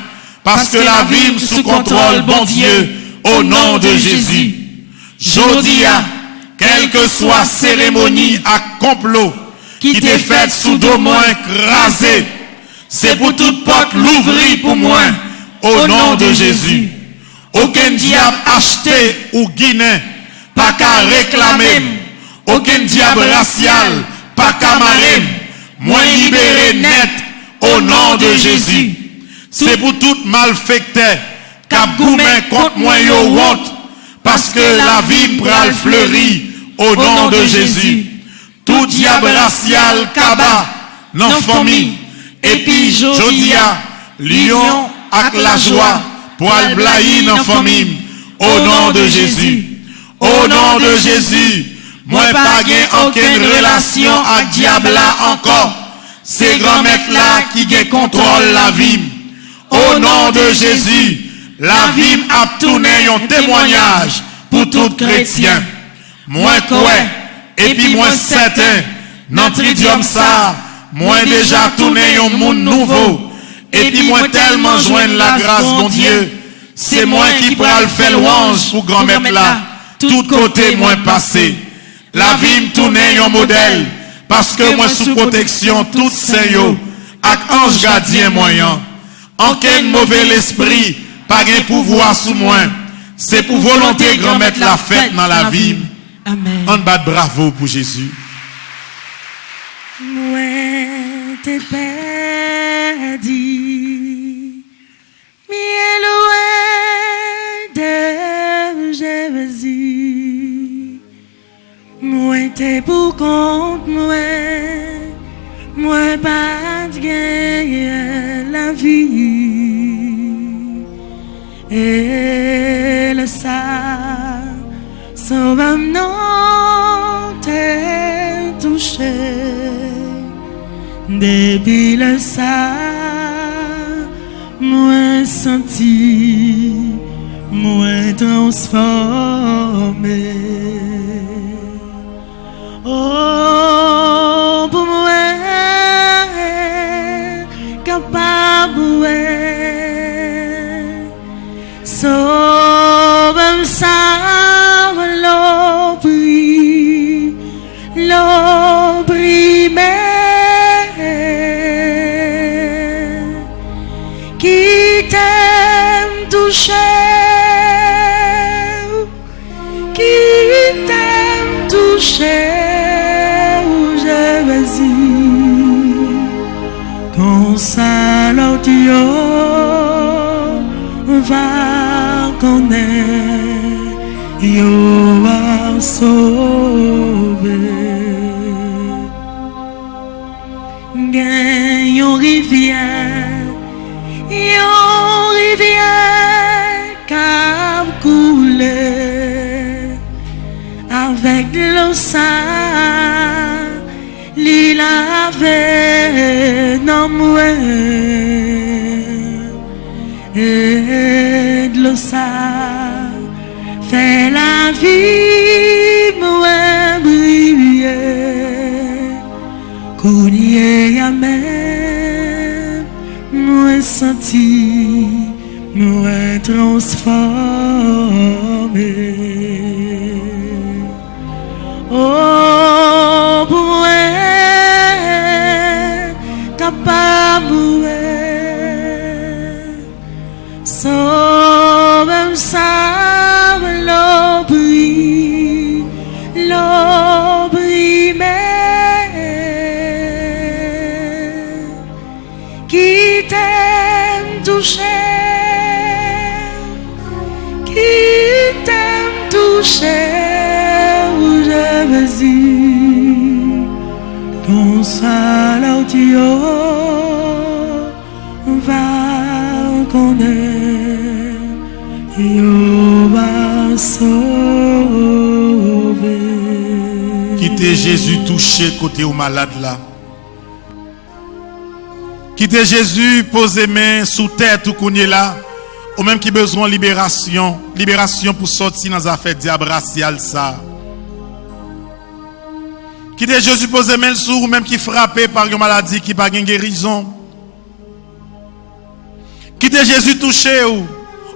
Parce que la vie sous contrôle bon Dieu au nom de Jésus. Jodia, quelle que soit cérémonie à complot qui t'est faite sous dos moins crasé, c'est pour toute porte l'ouvrir pour moi au nom de Jésus. Aucun diable acheté ou guinéen pas qu'à réclamer, aucun diable racial pas qu'à marrer, moi libéré net au nom de Jésus. C'est pour tout malfecté cap goumé contre moi yo honte, parce que la vie pral fleurir au nom de Jésus. Tout diable racial kaba non famille et puis jodia lion avec la joie pour al blayi dans famille au nom de Jésus. Au nom de Jésus, moi pas gain aucune relation avec diable là encore. C'est grand maître là qui gain contrôle la vie. Au nom de Jésus, la vie a tourné un témoignage pour tout chrétien. Moi quoi et puis moi certain, dans tridium ça, moi déjà tourné un monde nouveau. Et puis moi tellement joindre la grâce de Dieu, c'est moi qui pourra le faire louange pour grand maître là. Tout côté moi passé. La vie me tourne un modèle. Parce que moi sous protection tout saint avec ange gardien moyen. Aucun mauvais esprit, pas de pouvoir sous moi. C'est pour volonté grand mettre la fête dans la vie. Amen. On bat bravo pour Jésus. Moi t'es perdu, mais loin de Jésus. Moi t'es pour compte moi pas de gagner la vie. Et le ça sauve non t'es touché. Depuis le ça, moi senti, moi transformé. Oh, pour moi, capable, sauve ça, l'opprimé. Qui t'aime toucher, qui t'aime toucher, je vas-y, quand ça l'autre va connaître, yo va sauver. Gagne une rivière, cap couler avec l'eau ça, l'île avait non moins et de l'eau ça fait la vie moins briller. Kounye ya même, moi senti, moi transformé. Oh, pour capable, sauve ça, l'obri, mais qui t'aime toucher, je veux ton salautio va connaître et va sauver. Quittez Jésus touché côté au malade là. Quittez Jésus poser main sous tête ou qu'on est là. Ou même qui besoin de libération pour sortir dans les affaires diable racial ça. Qui est Jésus posé main sur ou même qui frappé par une maladie qui pas de guérison. Qui est Jésus touché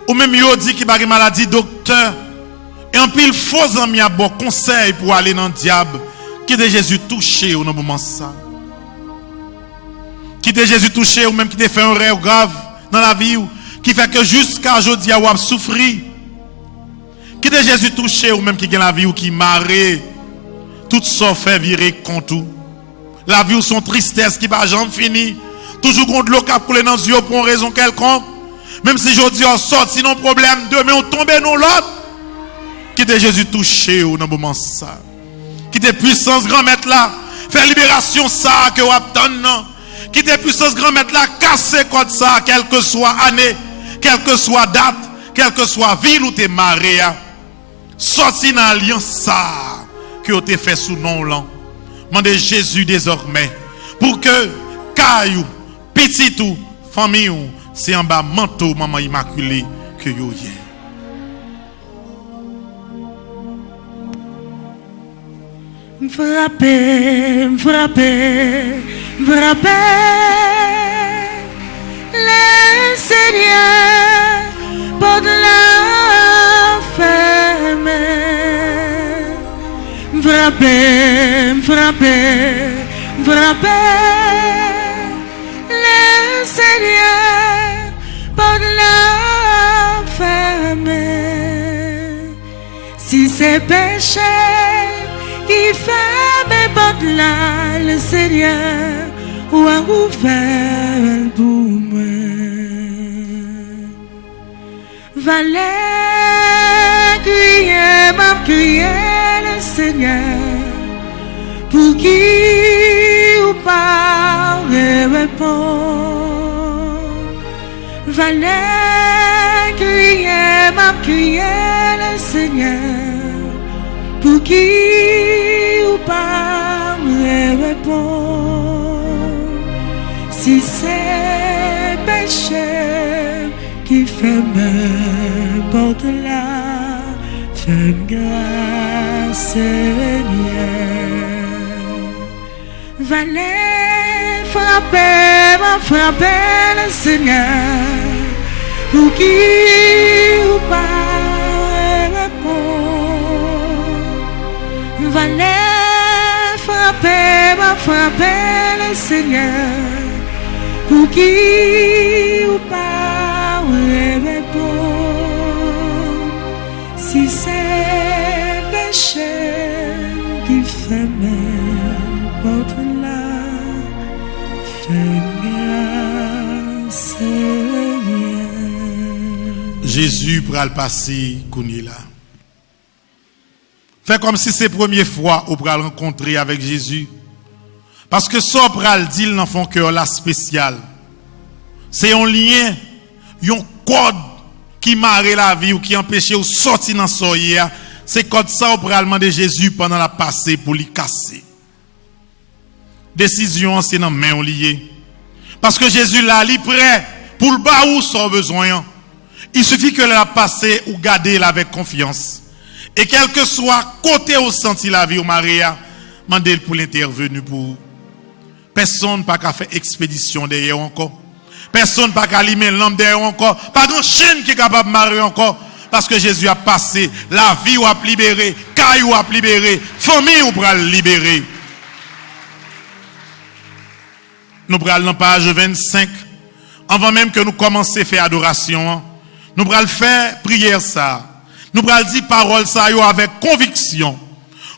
ou même yo dit qui pas de maladie docteur. Et en pile faux amis à bon conseil pour aller dans le diable. Qui est Jésus touché au moment ça. Qui est Jésus touché ou même qui te fait un rêve grave dans la vie ou qui fait que jusqu'à aujourd'hui, vous avez souffert. Qui est Jésus touché ou même qui gagne la vie ou qui marre. Tout ça fait virer contre tout. La vie ou son tristesse qui va jamais finir. Toujours contre l'eau qui a coulé dans les yeux pour une raison quelconque. Même si aujourd'hui on sort, sinon problème, demain on tombe dans l'autre. Qui est Jésus touché ou dans le moment ça. Qui est puissance grand maître là. Faire libération ça que vous attendez. Qui est puissance grand maître là. Casser contre ça, quelle que soit année. Quelle que soit date, quelle que soit ville où tu es marié, sorti dans l'alliance ça que tu as fait sous nom là. Mandez Jésus désormais pour que caillou, petit ou famille ou c'est en bas manteau maman immaculée que yo y est. Frappez, le Seigneur porte la ferme. Frappez, le Seigneur porte la ferme. Si c'est péché qui fait mes portes là, le Seigneur ou a ouvert pour moi. Valait crier, m'a crié le Seigneur, pour qui ou pas répond. Valait crier, m'a crié le Seigneur, pour qui ou pas répond. Si c'est péché qui fait me porte là, fais grâce Seigneur. Valait frapper le Seigneur, pour qui ou pas répond. Valait frapper le Seigneur, pour qui ou pas répond. Si c'est péché qui fait n'importe là, fais grâce Seigneur. Jésus pral passer kouni là. Fait comme si c'est la première fois ou pral rencontrer avec Jésus. Parce que ça pral dit dans son cœur là spécial. C'est un lien, un code qui marre la vie ou qui empêche de sortir dans soya. C'est code ça ou pral demander Jésus pendant la passée pour lui casser. Décision c'est dans main lié. Parce que Jésus là, il est prêt pour le bas ou son besoin. Il suffit que la passer ou garder avec confiance. Et quel que soit côté où senti la vie ou Maria, mandez pour l'intervenu pour. Personne pas qu'à faire expédition derrière encore. Personne pas qu'à limer l'homme derrière encore. Pas de chaîne qui est capable de marier encore. Parce que Jésus a passé, la vie ou a libéré, caillou a libéré, famille ou pral libérer. Nous prenons dans page 25. Avant même que nous commencions à faire adoration, nous prenons faire prière ça. Nous prenons dire parole ça avec conviction.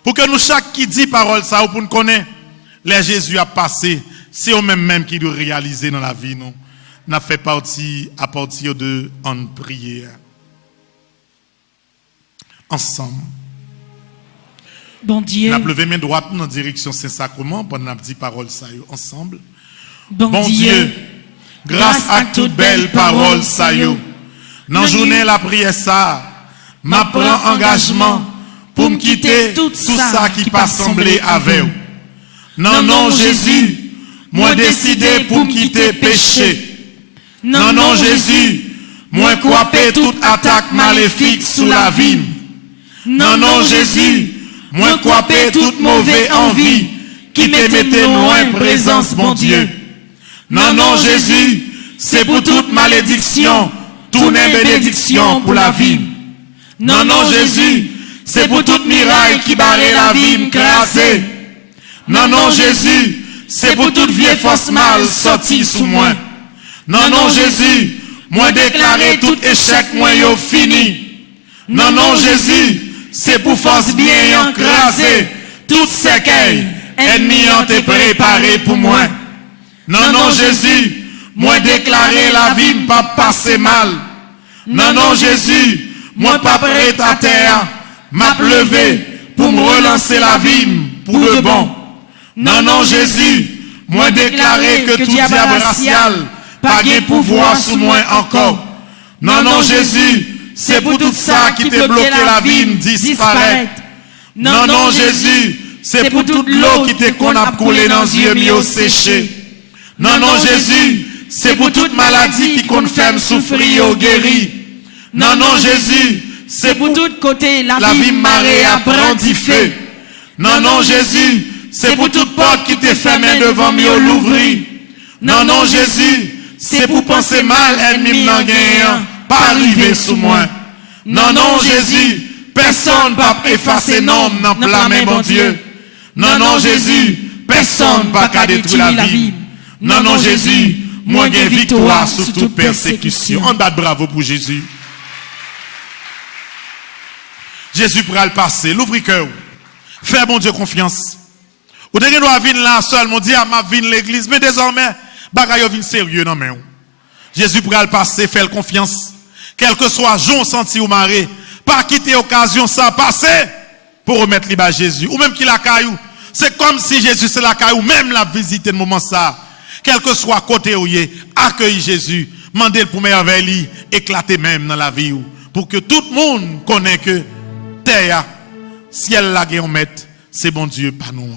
Pour que nous, chaque qui dit parole ça, pour nous connaître, les Jésus a passé, c'est eux même qui doit réaliser dans la vie. Nous n'a fait partie à partir de en prière. Ensemble. Bon Dieu. Nous levé main droite dans la direction Saint-Sacrement pour nous dire parole ça ensemble. Bon Dieu. Grâce à toute belle parole ça yo. Dans journée la prière ça, m'a prend engagement pour me quitter tout ça qui pas semblé avec vous. Non Jésus, moi décidé pour me quitter péché. Non Jésus, moi couper toute attaque maléfique sous la vie. Non Jésus, moi couper toute mauvaise envie qui te mettait loin présence mon Dieu. Non Jésus, c'est pour toute malédiction, toute bénédiction pour la vie. Non Jésus, c'est pour toute miraille qui barrait la vie m'crasée. Non Jésus, c'est pour toute vieille force mal sortie sous moi. Non Jésus, moi déclarer tout échec moi yo fini. Non Jésus, c'est pour force bien écraser tout séquelles ennemi ont été préparé pour moi. Non Jésus, moi déclarer la vie pas passer mal. Non Jésus, moi pas prêt à terre, m'a levé pour me relancer la vie pour le bon. Non Jésus, moi déclarer que tout diable racial pas de pouvoir sous moi encore. Non Jésus, c'est pour tout ça qui te bloqué la vie disparaître. Non Jésus, c'est pour toute l'eau qui te qu'on a coulé dans les yeux mieux séché. Non Jésus, c'est pour toute maladie qui qu'on fait souffrir ou guérir. Non Jésus, c'est pour tout côté la vie marée à prendre feu. Non Jésus, c'est pour toute porte qui te fermée devant mieux l'ouvrir. Non Jésus, c'est pour penser mal ennemi n'en gagnant, pas arriver sous moi. Non Jésus, personne pas effacer nom n'en blâmer mon Dieu. Non Jésus, personne pas qu'à détruire la vie. Non Jésus, moi j'ai victoire sur toute persécution. On bat bravo pour Jésus. Jésus pourra le passer, l'ouvrir cœur. Faire bon Dieu confiance. Ou de doit venir là seul, mon Dieu, m'a venir l'église, mais désormais, bagaille vient sérieux non mais. Jésus pourra le passer, faire confiance. Quel que soit jour senti ou marée, pas quitter occasion ça passer pour remettre libre à Jésus. Ou même qu'il a caillou. C'est comme si Jésus c'est la caillou, même la visite de moment ça. Quel que soit côté où il est, accueille Jésus, mandez pour merveille, éclater même dans la vie. Pour que tout le monde connaisse que terre, ciel la guerre mette, c'est bon Dieu, pas nous.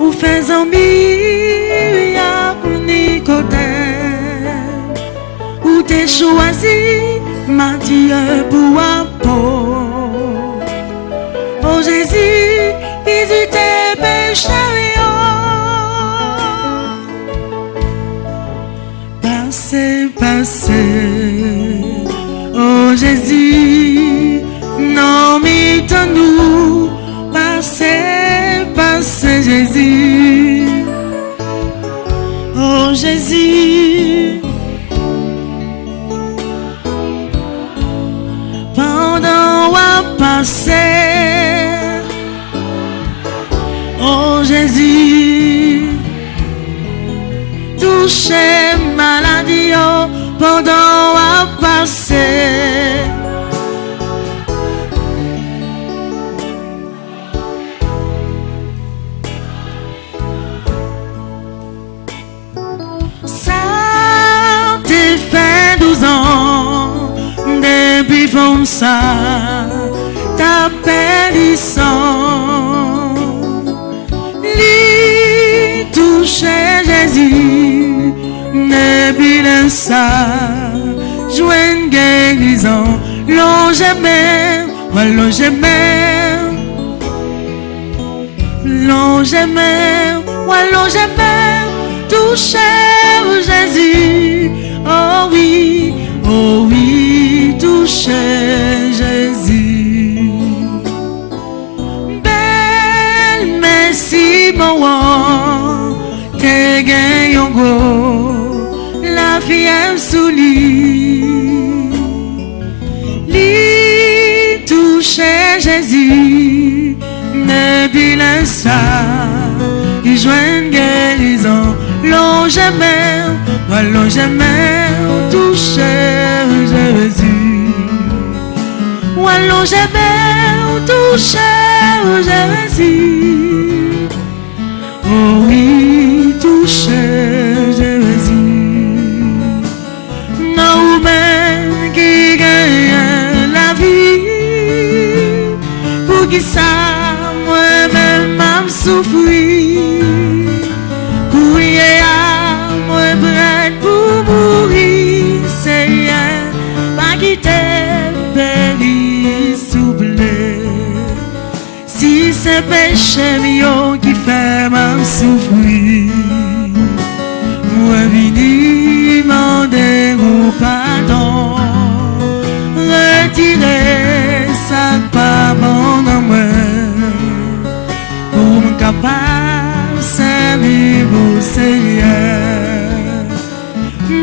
Ou fais un miracle pour Nicodème, ou t'es choisi Matthieu pour apôtre. Oh Jésus, il tes péchés. Passez, passez. Oh Jésus, non nous passez, passez Jésus. Oh Jésus. passer. Oh Jésus, toucher maladie pendant à passer. Ça t'est fait 12 ans depuis font ça t'appelle li toucher Jésus depuis le ça joint guérison l'on jamais l'on jamais l'on jamais l'on jamais toucher Jésus oh oui toucher Jésus belle merci mon te gagne go la vie sous li toucher Jésus depuis le ça il joint guérison l'on jamais toucher Jésus l'on jamais toucher Jésus oh oui toucher Jésus non même qui gagne la vie pour qui ça moi-même m'a souffri pour mourir, Seigneur, pas quitter péri souffler. Si c'est péché mio qui fait m'en souffrir, moi vini demander au pardon, retirer ça pas mon amour, pour me capable servir au Seigneur.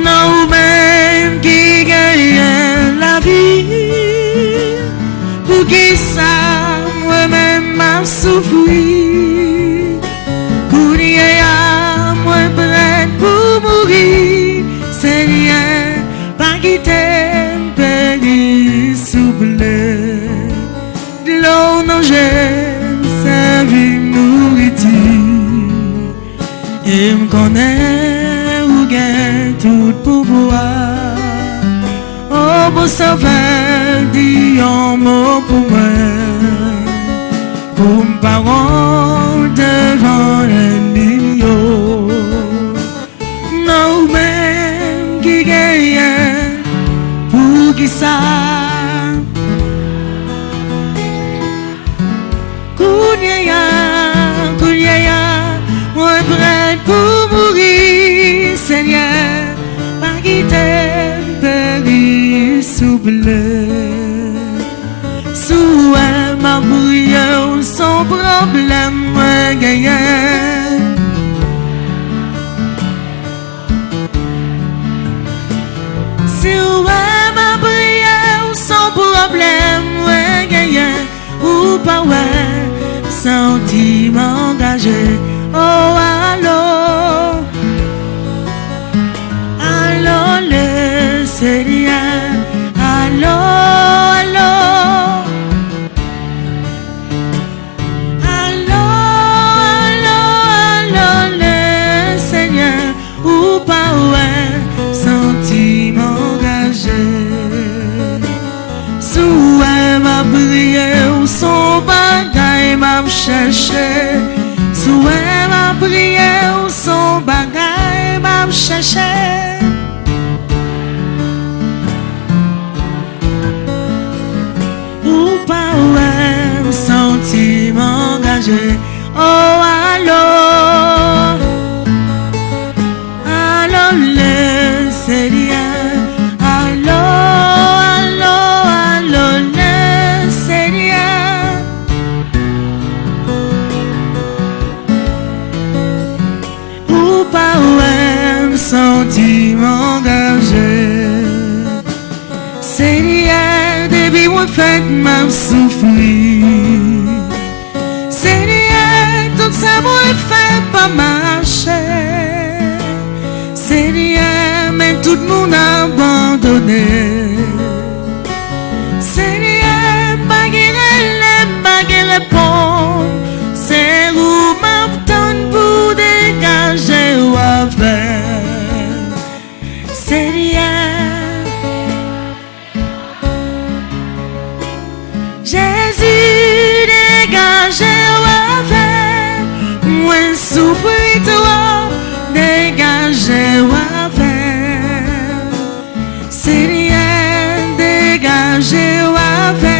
Non même qui gagne la vie pour qui ça moi-même m'a souffri pour y aller moi prête pour mourir Seigneur pas quitter péri souffler de l'eau non j'aime servir nourriture et me connaît tout pouvoir. Oh, bon sauveur, dis un mot pour moi, pour me parler devant l'ennemi. Non, même qui gagne, pour qui ça. Kounia, moi prête pour mourir, Seigneur, pas quitter péri souffler. Sous ma prière, sans problème, moi gagner. Sous ma prière, sans problème, moi gagner. Ou pas ouais, sentiment engagé. Oh, allô, allô, le Seigneur, allô, allô, allô, allô, allô, le Seigneur, ou pas ouais, sentiment engagé. Sous ma prière, son bagaille m'a cherché. Sous ma prière, son bagaille m'a cherché. Ou pas ouais, sentiment engagé. Oh allô, allô le Seigneur. Allô, allô, allô le Seigneur. Ou pas ouais, sentiment engagé. Seigneur, depuis moi fait ma m'a souffri. Seigneur, tout ça m'a fait pas marcher. Seigneur, mais tout le monde a abandonné. Seigneur, baguette répondre. C'est où m'attendre pour dégager ou avec. Seigneur, Jésus, dégagez ou avec. Moi souffrir toi, dégagez ou avec. Seigneur, dégagez ou avec.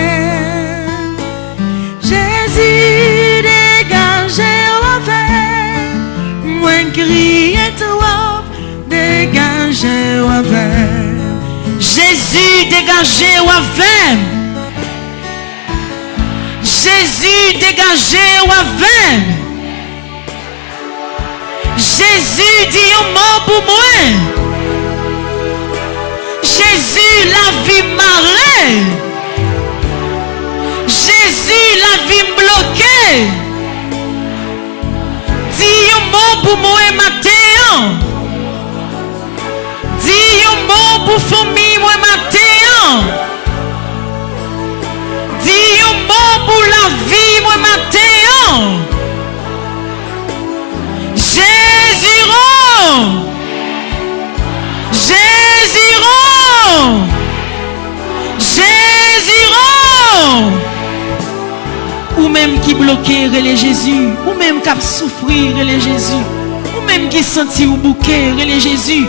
Jésus, dégagez ou avec. Moi crier toi, dégagez ou avec. Jésus, dégagez ou avec. Jésus, dégagez ou avec. Jésus, dit un mot pour moi. Jésus, la vie marée. Jésus, la vie bloquée. Dis un mot pour moi matin. Dis un mot pour famille moi matin. Dis un mot pour la vie moi matin. Jésus rend. Jésus rend. Jésus rend. Ou même qui bloquait relais Jésus, ou même qui a souffert relais Jésus, ou même qui senti ou bouquet relais Jésus,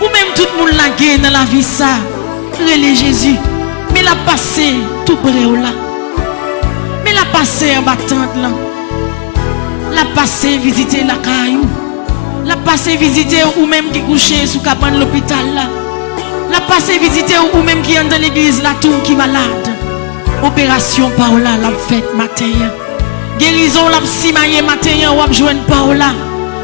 ou même tout le monde la guerre dans la vie ça relais Jésus. Mais la passé tout près ou là. Mais la passé en battante là. La passé visiter la caillou. La passé visiter ou même qui couché sous cabane l'hôpital là. La passé visiter ou même qui est dans l'église là tout qui malade. Opération Paola la fête matin. Guérison la simaye matin ou ap joindre Paola.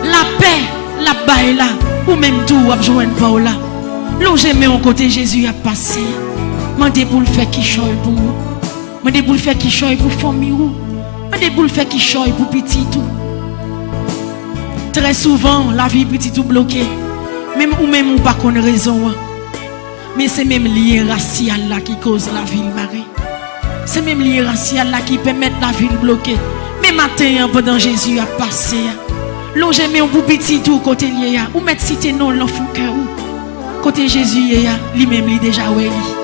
La paix la baille là ou même tout ou ap joindre Paola. L'on j'aime au côté Jésus a passé. Mandez pour le faire qui choy pour vous. Mandez pour le faire qui choy pour famille ou. Mandez pour le faire qui choy pour petit tout. Très souvent la vie petit tout bloquée. Même ou pas qu'on raison. Mais c'est même lié racial là qui cause la ville marée. C'est même lié racial là qui permet la ville bloquée. Mais matin pendant Jésus a passé. L'on j'aime au petit tout côté lié ou mettre cité non l'enfant cœur ou. Côté Jésus lui-même lui déjà ouais lui.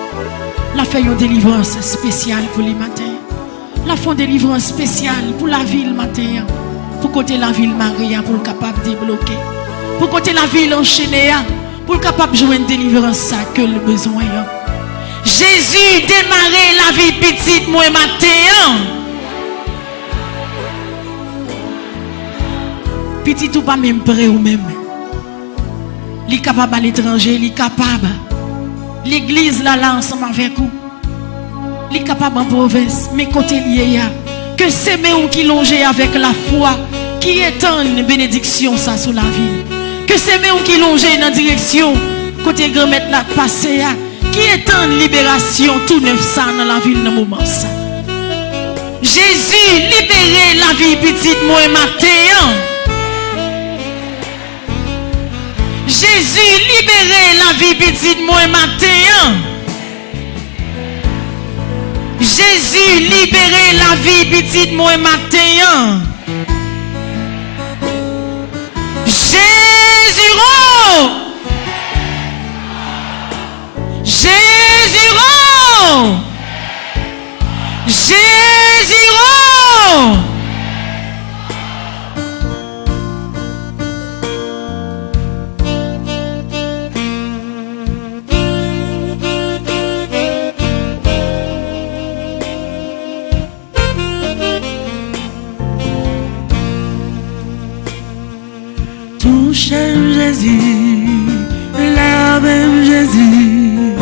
La fait une délivrance spéciale pour les matins. La font délivrance spéciale pour la ville matin. Pour côté la ville Maria pour le capable de débloquer. Pour côté la ville enchaînée pour le capable de jouer une délivrance ça que le besoin. Jésus démarrer la vie petite moi matin. Petit ou pas même près ou même. Il est capable à l'étranger, il est capable. L'église là ensemble avec vous. Il est capable en province, mais côté lié que c'est nous qui longez avec la foi qui étend une bénédiction ça sur la ville. Que c'est nous qui longez dans la direction côté grand-mère là passé qui étend une libération tout neuf ça dans la ville dans moment ça. Jésus libérer la vie petite moi matin. Jésus libérer la vie petite moi matin. Jésus libérer la vie petite moi matin. Jésus rend. Jésus rend. Jésus rend. Touchez Jésus, lave Jésus,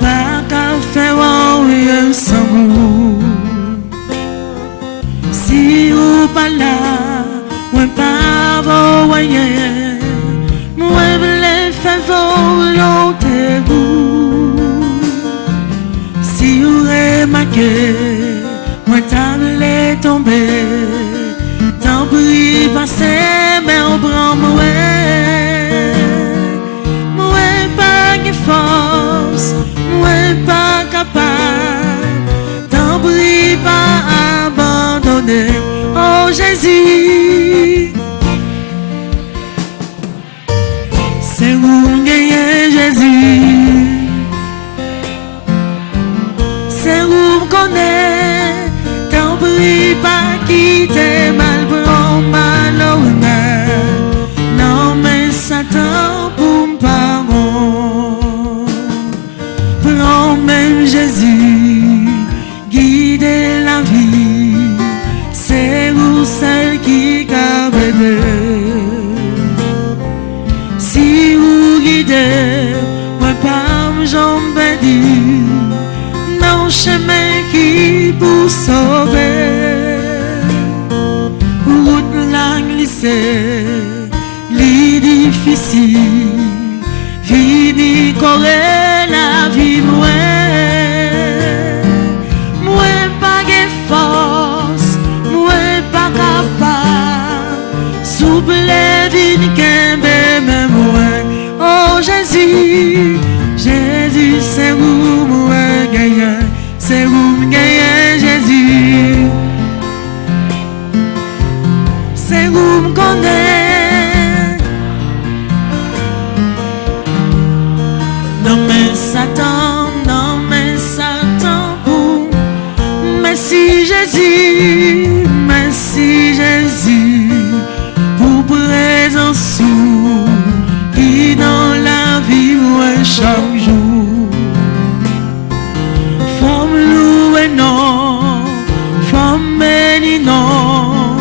pas qu'à faire un sang. Si ou pas là, moi pas voyer, moi voulais faire volonté. Si ou remarqué. chemin qui pour sauver. Route la glissée, li difficile, fini corée la vie moi pas de force, moi pas capable, souple vine kembe même moi. Oh Jésus, Jésus c'est où moi gagne, c'est où gagne Jésus, c'est où me connaît. Non mais Satan, non mais Satan, boum. Merci Jésus, merci Jésus, pour présence qui dans la vie moi chaque jour. Femme louer non, femme bénie non,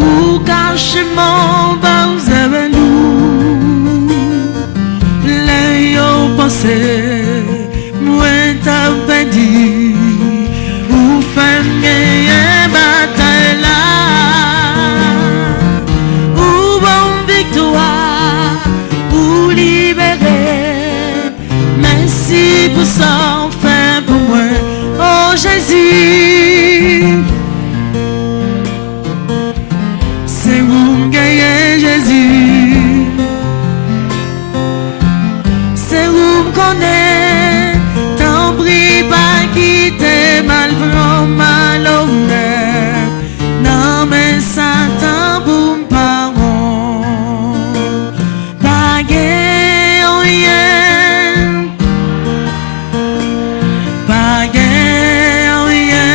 ou cachement bas avec nous. Les yo pensé, moi t'as pas dit, ou femme gagne bataille là, ou bonne victoire, ou libérer. Merci pour ça, enfin pour moi, oh Jésus. C'est où gagne Jésus, c'est où me connaît. T'en prie pas quitter mal prend mal honnête. Non mais Satan pour me pardon, pas gagne rien, pas gagne rien,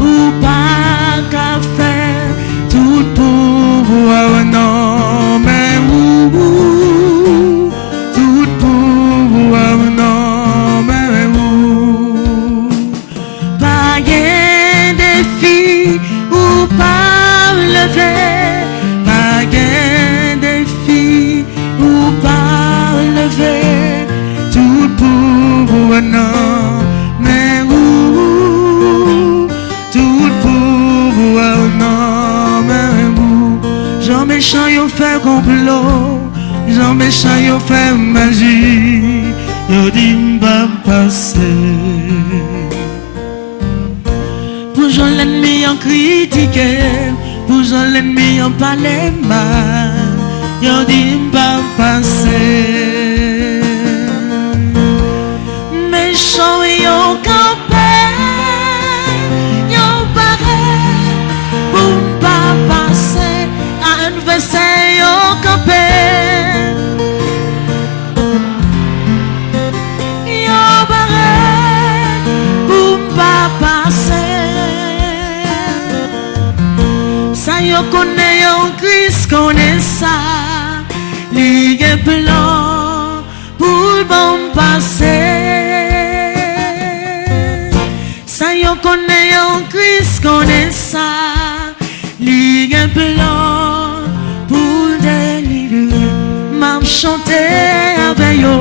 ou pas qu'à faire tout pouvoir non mais ou tout pouvoir non mais ou pas gain défi ou pas lever, pas gain défi ou pas lever, tout pouvoir non mais ou tout pouvoir non mais ou. Jean méchant yo fait complot, Jean méchant yo fait magie, yo dit m'pa passer. Pour Jean l'ennemi en critiqué, pour Jean l'ennemi en parler mal, yo dit m'pa passer. Méchant yo campé, yo paraît, pour m'pa passer, adversaire yo campé. Yo paraît, pour m'pa passer. Ça yo connaît yo Christ connaît ça, li gen plan pour bon passer. Ça yo connaît yo Christ connaît ça, li gen plan pour délivrer. M'a chanté avec yo,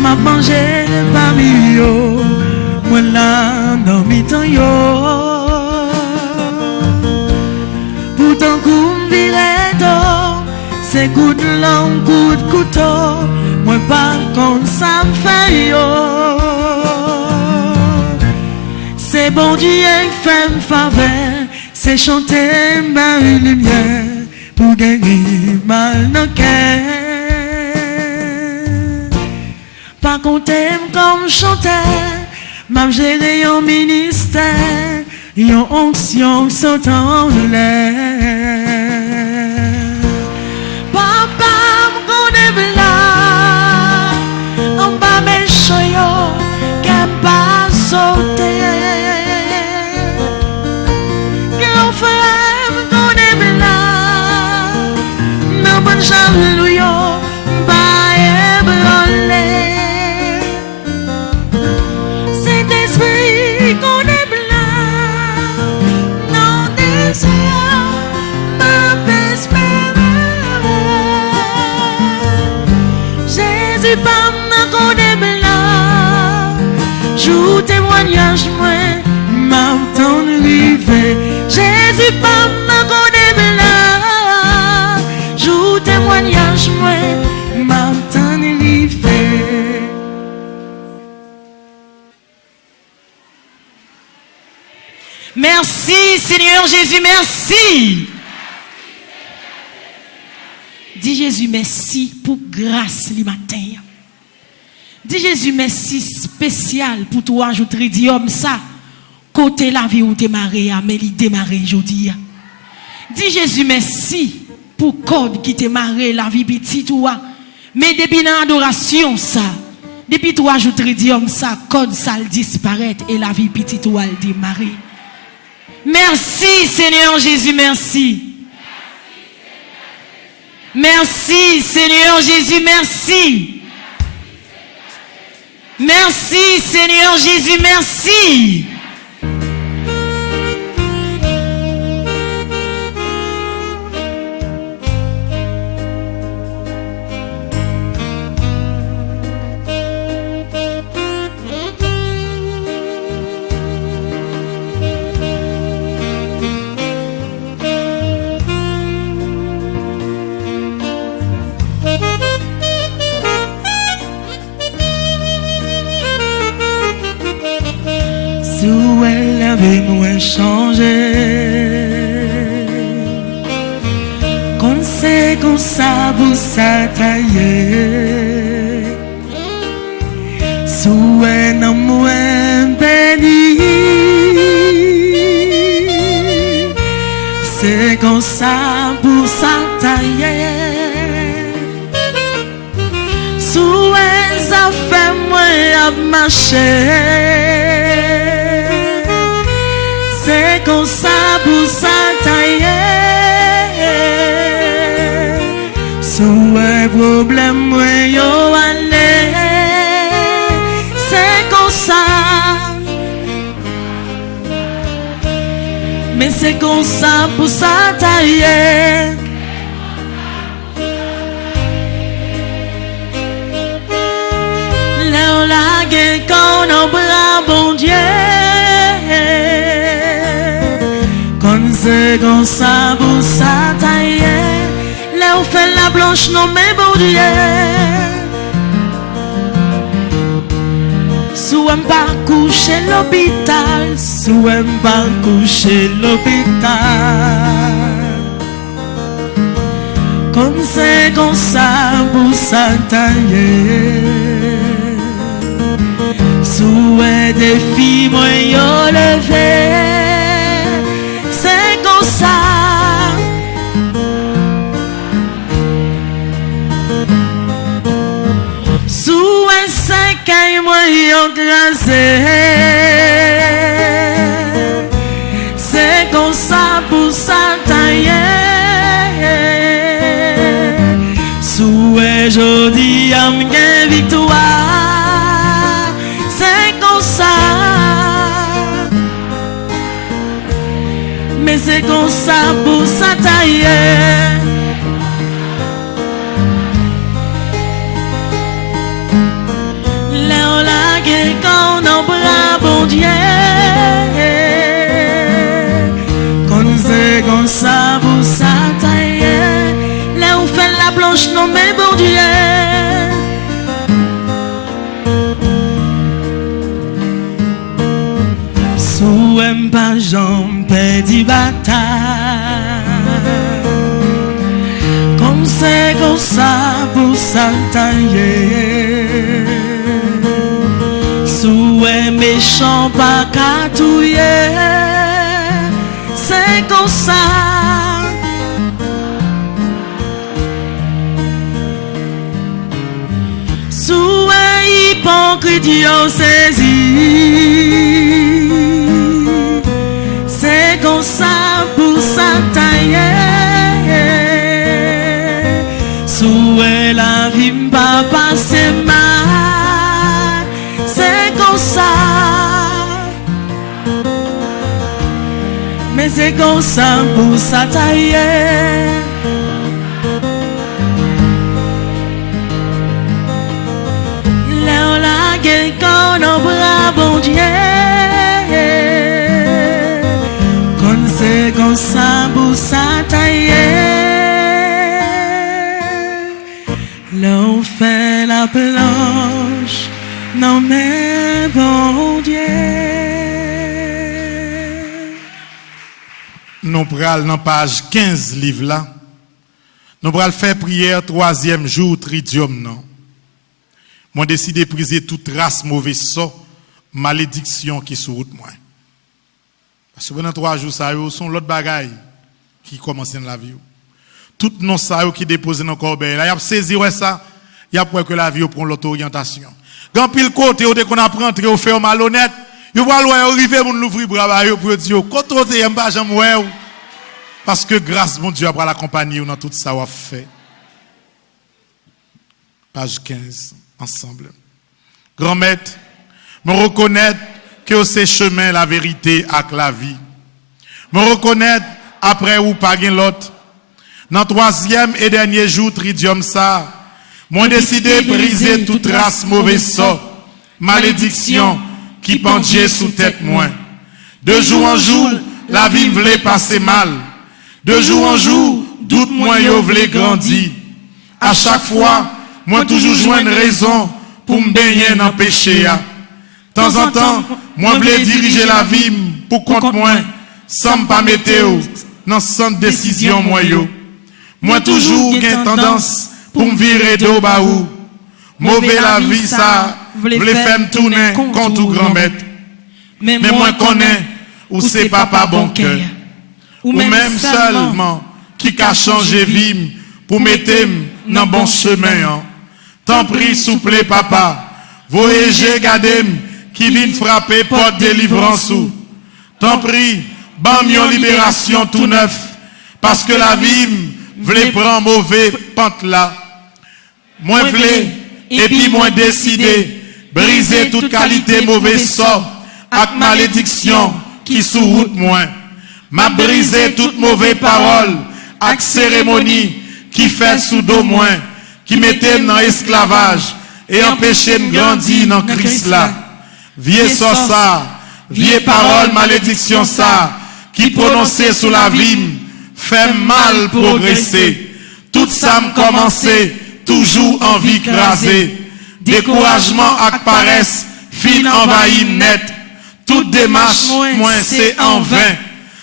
m'a mangé parmi yo, moi là dans mi temps yo. Pourtant qu'on virait d'or, c'est coup de langue, coup de couteau, moi pas comme ça me fait yo. C'est bon Dieu qui fait me faveur, c'est chanter ma lumière pour guérir mal dans le cœur. Pas compter comme chanteur, m'a géré un ministère, yon onction sont en l'air. Papa m'connaît blanc, en bas mes choyaux, qu'aime pas sauter. Grand frère m'connaît blanc, non bon jalouyo, pas ébranlé. Cet esprit connaît Jésus pas me connaît blanc, joue témoignage Merci Seigneur Jésus, merci. Dis Jésus merci pour grâce le matin. Dis Jésus merci spécial pour toi ajouter diom ça côté la vie où démarrer mais il démarrer aujourd'hui. Dis Jésus merci pour code qui démarrer la vie petit toi mais depuis l'adoration ça depuis toi ajouter diom ça code ça disparaît et la vie petit toi elle démarrer. Merci Seigneur Jésus merci. Merci Seigneur Jésus, merci. Merci Seigneur Jésus, merci. Sous elle avait moins changé. Qu'on sait qu'on ça vous s'attailler. Sous elle n'a moins béni. C'est qu'on ça vous s'attailler. Sous elle ça fait moins à marcher. C'est comme ça pour s'attailler. Sous un problème, moi, yo aller. C'est comme ça. Mais c'est comme ça pour s'attailler. Là, on la gueule quand on bras, bon Dieu. C'est comme ça pour s'attailler. Là où fait la blanche, non mais bon Dieu. Sous un parcours chez l'hôpital. Sous un parcours chez l'hôpital. Comme c'est comme ça pour s'attailler. Sous un défi, moi yo levé. C'est comme ça. Sous un cinquième moyen grasé. C'est comme ça pour s'attailler. Sous un jodi am gen victoire. C'est comme ça. Mais c'est comme ça pour s'attailler. Là on la gueule quand on bras bon Dieu. Quand c'est comme ça pour s'attailler. Là on fait la blanche non mais bon Dieu. Sous un pas jambe perdu bataille. Comme c'est comme ça pour s'attailler. Sous un méchant pas catouiller. C'est comme ça. Sous un hypocrite yo saisi. C'est comme ça pour s'attailler. Sous la vie m'a passé mal. C'est comme ça. Mais c'est comme ça pour s'attailler. Là on la gueule quand on bras bon Dieu. C'est comme ça pour s'attailler. Là on fait la planche. Non mais bon Dieu. nous prenons dans page 15 livre là. Nous allons faire prière 3e jour tridium non. Moi décidé de briser toute race mauvais sort, malédiction qui sur route moi. Parce que pendant 3 jours ça sont l'autre bagaille qui commence dans la vie. Tout non ça qui déposé dans corbeille là, y a saisi ouais ça, y a pour que la vie prend l'autre orientation. Quand pile côté où qu'on apprend entrer au fait malhonnête, yo va loin arriver pour l'ouvrir bras pour dire côté y a pas jamais ouais. Parce que grâce mon Dieu après l'accompagner dans tout ça a fait. Page 15 ensemble. Grand maître, me reconnaître que c'est chemin la vérité avec la vie. Me reconnaître après ou pas gain l'autre. Dans 3e et dernier jour tridium ça, moi décidé de briser toute race mauvaise sort, malédiction qui pendait sous tête moi. De jour en jour, la vie voulait passer mal. De jour en jour, doute moi yo voulait grandir. À chaque fois, moi toujours joindre raison pour me baigner dans le péché. De temps en temps, moi voulais diriger la vie pour compte moi, sans me pas mettre dans centre décision moi yo. Moi toujours gain tendance pour me virer d'eau baou. Mauvais la vie ça, voulait faire me tourner contre grand maître. Mais moi connais ou c'est papa bon cœur. Ou même seulement qui a changé vie pour mettre dans bon chemin. Tant pis souple papa, voyagez gardez qui vient frapper porte délivrance. Tant pis, bam yon libération tout neuf parce que la vie voulait prendre mauvais pente là. Moi voulais et puis moi décidé briser toute qualité mauvais sort avec malédiction qui sous route moi. M'a brisé toute mauvaise parole avec cérémonie qui fait sous dos moins, qui mettait dans esclavage et empêchait de grandir dans Christ là. Vieux sort ça, vieux parole malédiction ça, qui prononçait sous la vie, fait mal progresser. Tout ça me commençait, toujours envie craser. Découragement ak paresse, fin envahi net. Toute démarche, moins c'est en vain.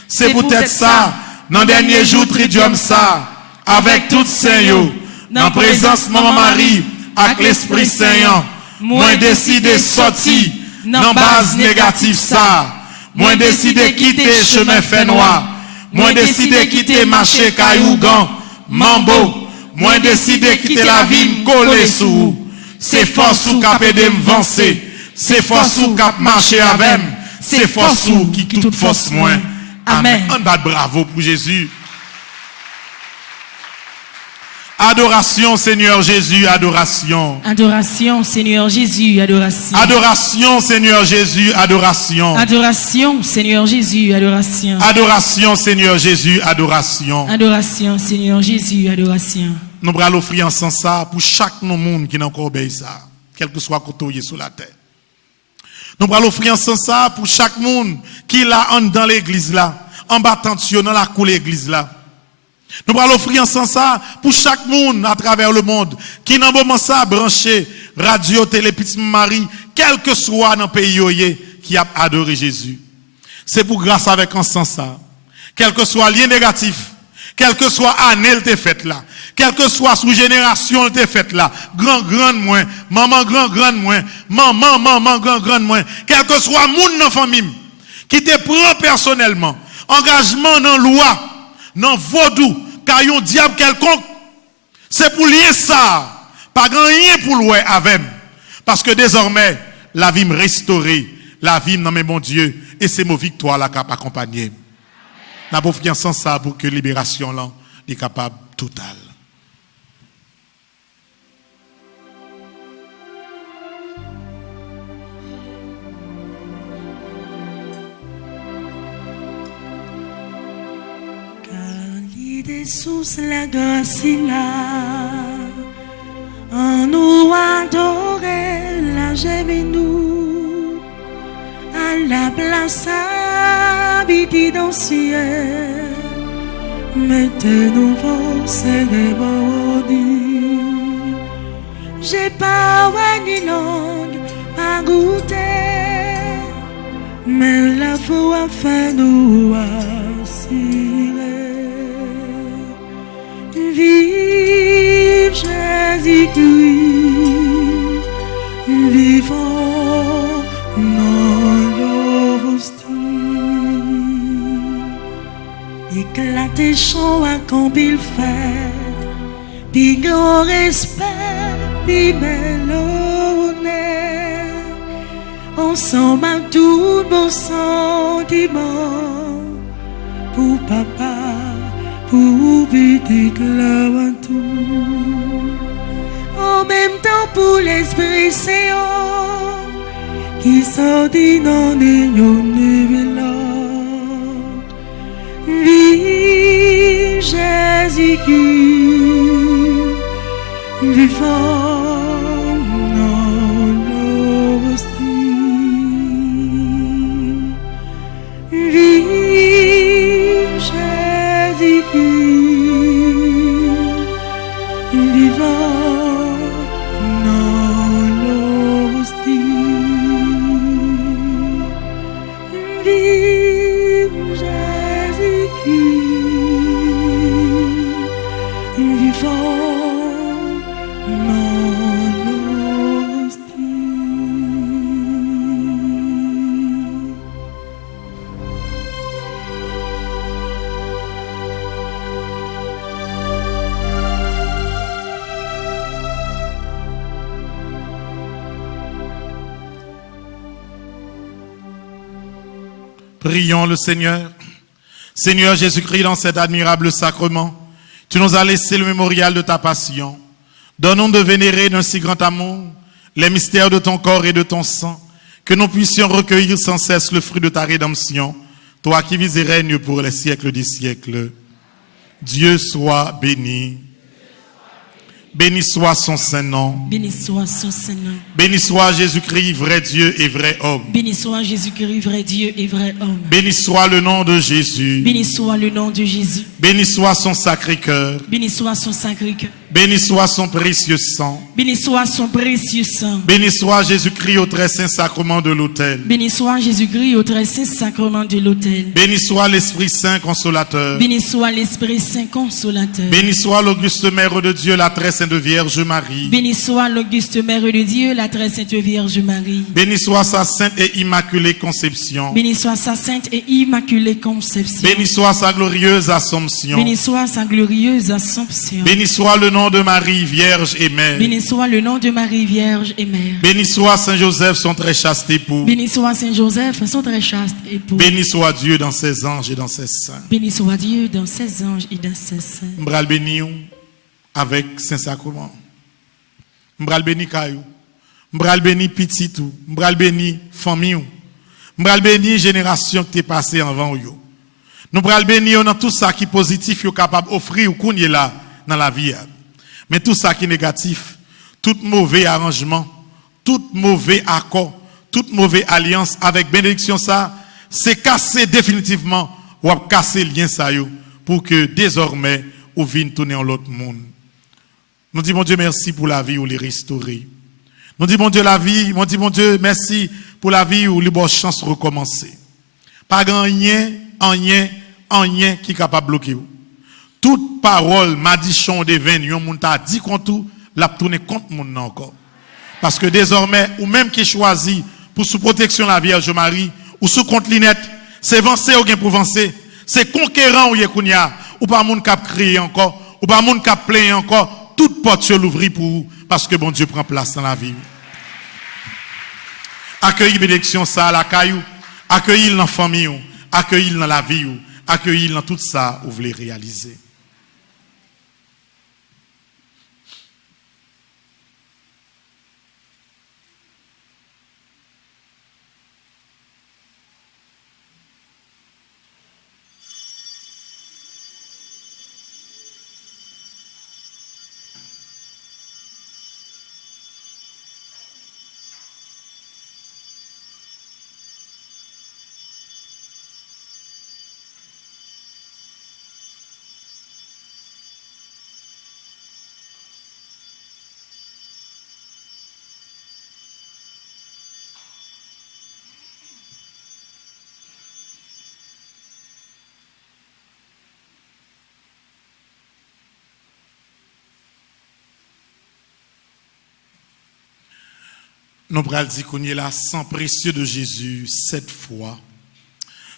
C'est peut-être ça, dans le dernier jour tridium ça, avec tout Saint-Yo, dans présence Maman Marie, avec l'Esprit Saint, moi décidé sortir dans base négative ça, moi décidé quitter chemin fait noir, moi décidé quitter marché caillougan, mambo, moi décidé quitter la vie collée sous, c'est force ou cap aider m'avancer, c'est force ou cap marcher avec, c'est force ou qui toute force moins. Amen. On bat bravo pour Jésus. Adoration Seigneur Jésus, adoration. Adoration Seigneur Jésus, adoration. Adoration Seigneur Jésus, adoration. Adoration Seigneur Jésus, adoration. Adoration Seigneur Jésus, adoration. Adoration Seigneur Jésus, adoration. Nous allons offrir ensemble ça pour chaque monde qui n'a encore obéi ça, quel que soit côté sur la terre. Nous allons offrir ensemble ça pour chaque monde qui l'a dans l'église là, en battant dans la cour de l'église là. Nous allons offrir ensemble ça pour chaque monde à travers le monde qui n'a moment ça branché radio, télé, petite Marie, quel que soit dans le pays qui a adoré Jésus. C'est pour grâce avec ensemble ça. Quel que soit lien négatif, quel que soit année elle t'est faite là, quel que soit sous génération elle t'est faite là, grand moins, maman grand moins, maman grand moins, quel que soit monde dans famille qui te prend personnellement, engagement dans loi, dans vaudou, car yon diable quelconque, c'est pour lier ça, pas grand rien pour louer avec, parce que désormais la vie me restaurée, la vie dans mes bon Dieu, et c'est mon victoire là qui accompagné. La pauvre sans ça pour que libération là est capable totale. Sous la grâce là, en nous adorer la j'aime nous, à la place habitée dans le ciel, mettez-nous vos cérémonies. J'ai pas ni langue à goûter, mais la foi fait nous assis. Jésus-Christ, vivant dans l'hostie. Éclater chaud à quand il fait, puis grand respect, puis bel honneur. Ensemble à tout bon sentiment, pour papa, pour petite là tout. En même temps pour l'Esprit Saint qui sortit dans les nouvelles. Vive Jésus-Christ, vivant dans l'hostie. Vive Jésus-Christ, vivant dans l'hostie. Vive Jésus-Christ, vivant dans l'hostie. Prions le Seigneur. Seigneur Jésus-Christ, dans cet admirable sacrement, tu nous as laissé le mémorial de ta passion. Donne-nous de vénérer d'un si grand amour les mystères de ton corps et de ton sang, que nous puissions recueillir sans cesse le fruit de ta rédemption, toi qui vis et règnes pour les siècles des siècles. Dieu soit béni. Béni soit son saint nom. Béni soit son Seigneur. Béni soit Jésus-Christ, vrai Dieu et vrai homme. Béni soit Jésus-Christ, vrai Dieu et vrai homme. Béni soit le nom de Jésus. Béni soit le nom de Jésus. Béni soit son sacré cœur. Béni soit son sacré cœur. Béni soit son précieux sang. Béni soit son précieux sang. Béni soit Jésus-Christ au très saint sacrement de l'autel. Béni soit Jésus-Christ au très saint sacrement de l'autel. Béni soit l'Esprit Saint consolateur. Béni soit l'Esprit Saint consolateur. Béni soit l'auguste Mère de Dieu, la très sainte Vierge Marie. Béni soit l'auguste Mère de Dieu, la très sainte Vierge Marie. Béni soit sa sainte et immaculée conception. Béni soit sa sainte et immaculée conception. Béni soit sa glorieuse Assomption. Béni soit sa glorieuse Assomption. Béni soit le nom de Marie, Vierge et Mère. Béni soit le nom de Marie, Vierge et Mère. Béni soit Saint Joseph, son très chaste époux. Béni soit Saint Joseph, son très chaste époux. Béni soit Dieu dans ses anges et dans ses saints. Béni soit Dieu dans ses anges et dans ses saints. M'bral béni ou avec Saint-Sacrement. M'bral béni Kayou. M'bral béni petit ou. M'bral béni famille ou. M'bral béni génération qui t'est passée avant ou yo. Nous bral béni dans tout ça qui est positif yo capable offrir ou kounye là dans la vie. Mais tout ça qui est négatif, tout mauvais arrangement, tout mauvais accord, toute mauvaise alliance avec bénédiction ça, c'est casser définitivement ou casser le lien ça yo pour que désormais ou vienne tourner en l'autre monde. Nous disons, mon Dieu, merci pour la vie ou les restaurer. Nous disons, mon Dieu, la vie, mon Dieu, merci pour la vie où les bonnes chances recommencer. Pas grand rien qui est capable de bloquer. Toute parole, madichon de vin, yon moun ta dit contre tout, l'a tourné contre moun encore. Parce que désormais, ou même qui choisit pour sous protection la Vierge Marie, ou sous contre linette, c'est vencer ou bien pour vencer. C'est conquérant ou yekounia, ou pas moun cap crier encore, ou pas moun cap plaindre encore, toute porte se l'ouvrir pour vous, parce que bon Dieu prend place dans la vie. Accueillir bénédiction ça à la caillou, accueillir dans la famille, accueillir dans la vie, accueillir dans tout ça, vous voulez réaliser. Nous pral dire qu'on est là, sang précieux de Jésus, 7 fois.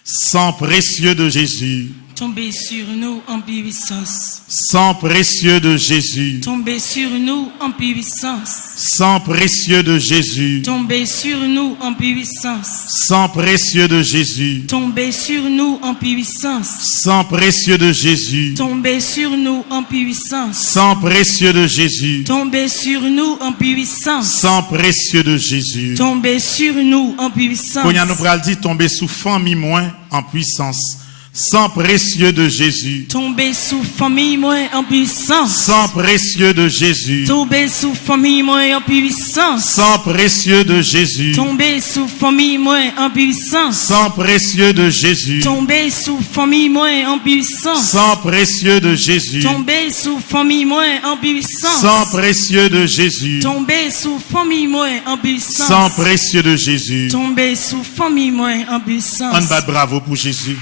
Sang précieux de Jésus. Tombez sur nous en puissance. Sang précieux de Jésus. Tombez sur nous en puissance. Sang précieux de Jésus. Tombez sur nous en puissance. Sang précieux de Jésus. Tombez sur nous en puissance. Sang précieux de Jésus. Tombez sur nous en puissance. Sang précieux de Jésus. Tombez sur nous en puissance. Sang précieux de Jésus. Tombez sur nous en puissance. Qu'on y a nous pral dit tomber sous famille moins en puissance. Sang précieux de Jésus. Tombez sous famille moins en puissance. Sang précieux de Jésus. Tombez sous famille moins en puissance. Sang précieux de Jésus. Tombez sous famille moins en puissance. Sang précieux de Jésus. Tombez sous famille moins en puissance. Sang précieux de Jésus. Tombez sous famille moins en puissance. Sang précieux de Jésus. Tombez sous famille moins en puissance. Sang précieux de Jésus. Tombez sous famille moins en puissance. On bat bravo pour Jésus.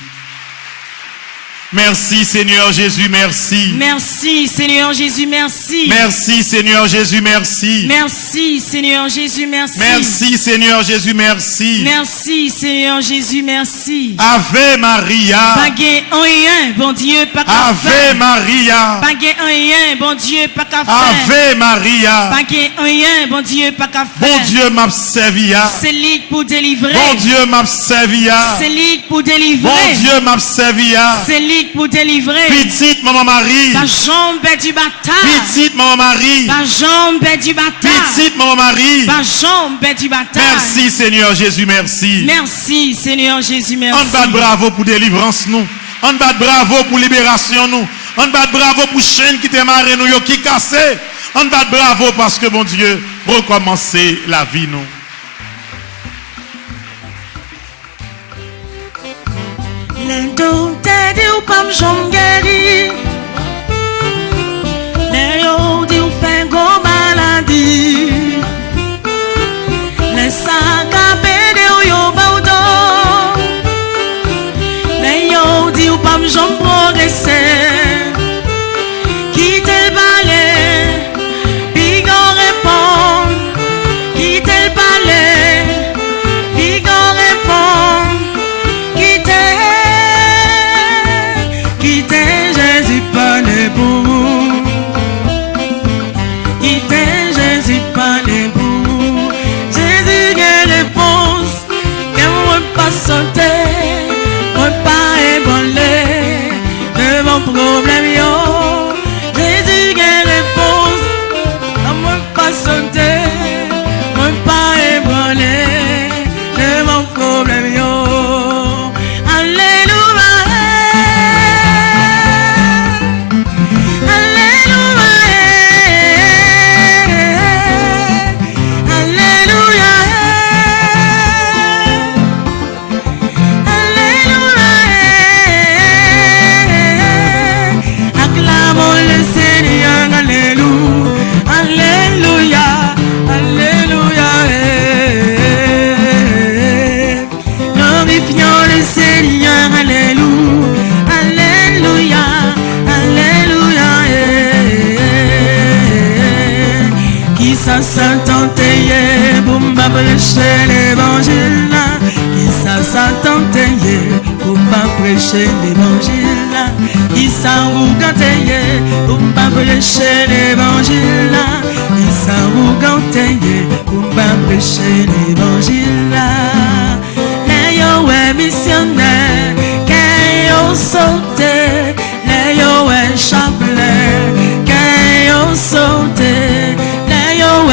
Merci Seigneur Jésus, merci. Merci Seigneur Jésus, merci. Merci Seigneur Jésus, merci. Merci Seigneur Jésus, merci. Merci Seigneur Jésus, merci. Merci Seigneur Jésus, merci. Ave Maria. Pas gain rien, bon Dieu, pas qu'à Ave faire. Maria. Pas gain rien, bon Dieu, pas qu'à faire. Ave Maria. Pas gain rien, bon Dieu, pas qu'à faire. Bon Dieu m'a servi. C'est lui pour délivrer. Bon Dieu m'a servi. C'est lui pour délivrer. Bon Dieu m'a servi. C'est lui pour délivrer. Petite maman Marie. La jambe du bataille. Petite maman Marie. La jambe du bataille. Petite maman Marie. La jambe du bataille. Merci Seigneur Jésus, merci. Merci Seigneur Jésus, merci. On bat bravo pour délivrance nous. On bat bravo pour libération nous. On bat bravo pour chaîne qui te marre nous yo qui cassé. On bat bravo parce que bon Dieu recommencer la vie nous. Les docteurs disent ou pas m'jom guéri. Les yo disent ou fait go maladie. Les sacs à pédé ou yo baudon. Les yo disent ou pas m'jom progresser. Quitte le balai, bigon répond. Quitte le balai, bigon répond. Quittez Jésus parler pour vous. Quittez Jésus parler pour vous. Jésus a réponse. Que moi pas sauter, moi pas ébranler de mon problème yo. Jésus a réponse. Moi pas sauter, moi pas ébranler de mon problème yo. S'entendait pour m'prêcher l'évangile là. Qui ça s'entendait pour m'prêcher l'évangile là. Qui ça vous ganteye pour m'prêcher l'évangile là. Qui ça vous ganteye pour m'prêcher l'évangile là. Les yo est missionnaire, qu'est yo sauté. Les yo est chapelet, qu'est yo sauté.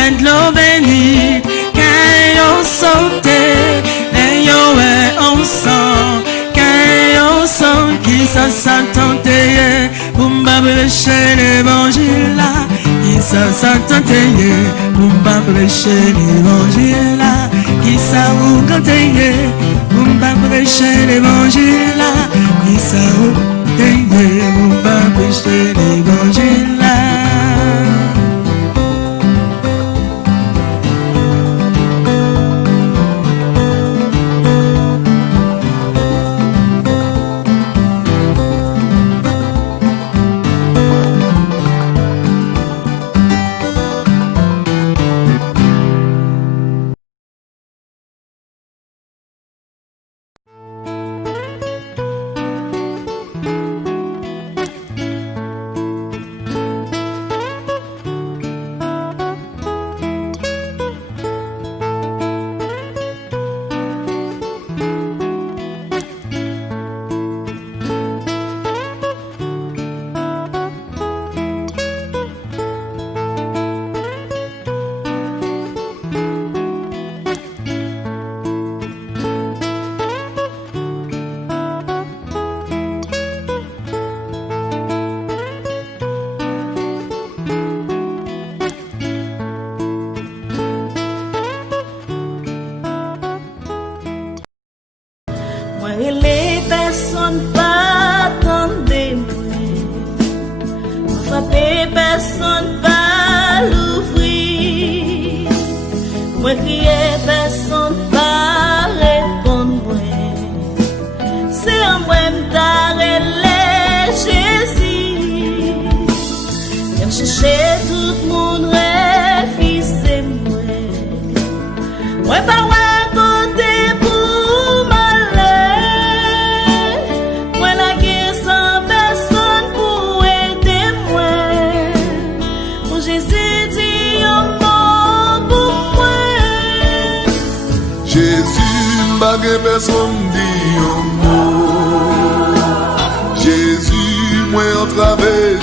De l'eau bénite, quand on saute, et yo est ensemble, quand on sent qui ça s'attendait, pour m'abrècher l'évangile là, qui ça s'attendait, pour m'abrècher l'évangile là, qui ça vous ganteye, pour m'abrècher l'évangile là, qui ça vous ganteye, pour m'abrècher l'évangile là. Moi les personnes pas attendez moi. Moi frapper personne pas l'ouvrir. Moi crier personne pas répondre moi. C'est un moi m'tarrêter Jésus. Viens chercher tout le monde refusez moi. Moi pas Bagay personne dit un mot. Jésus, moi en travers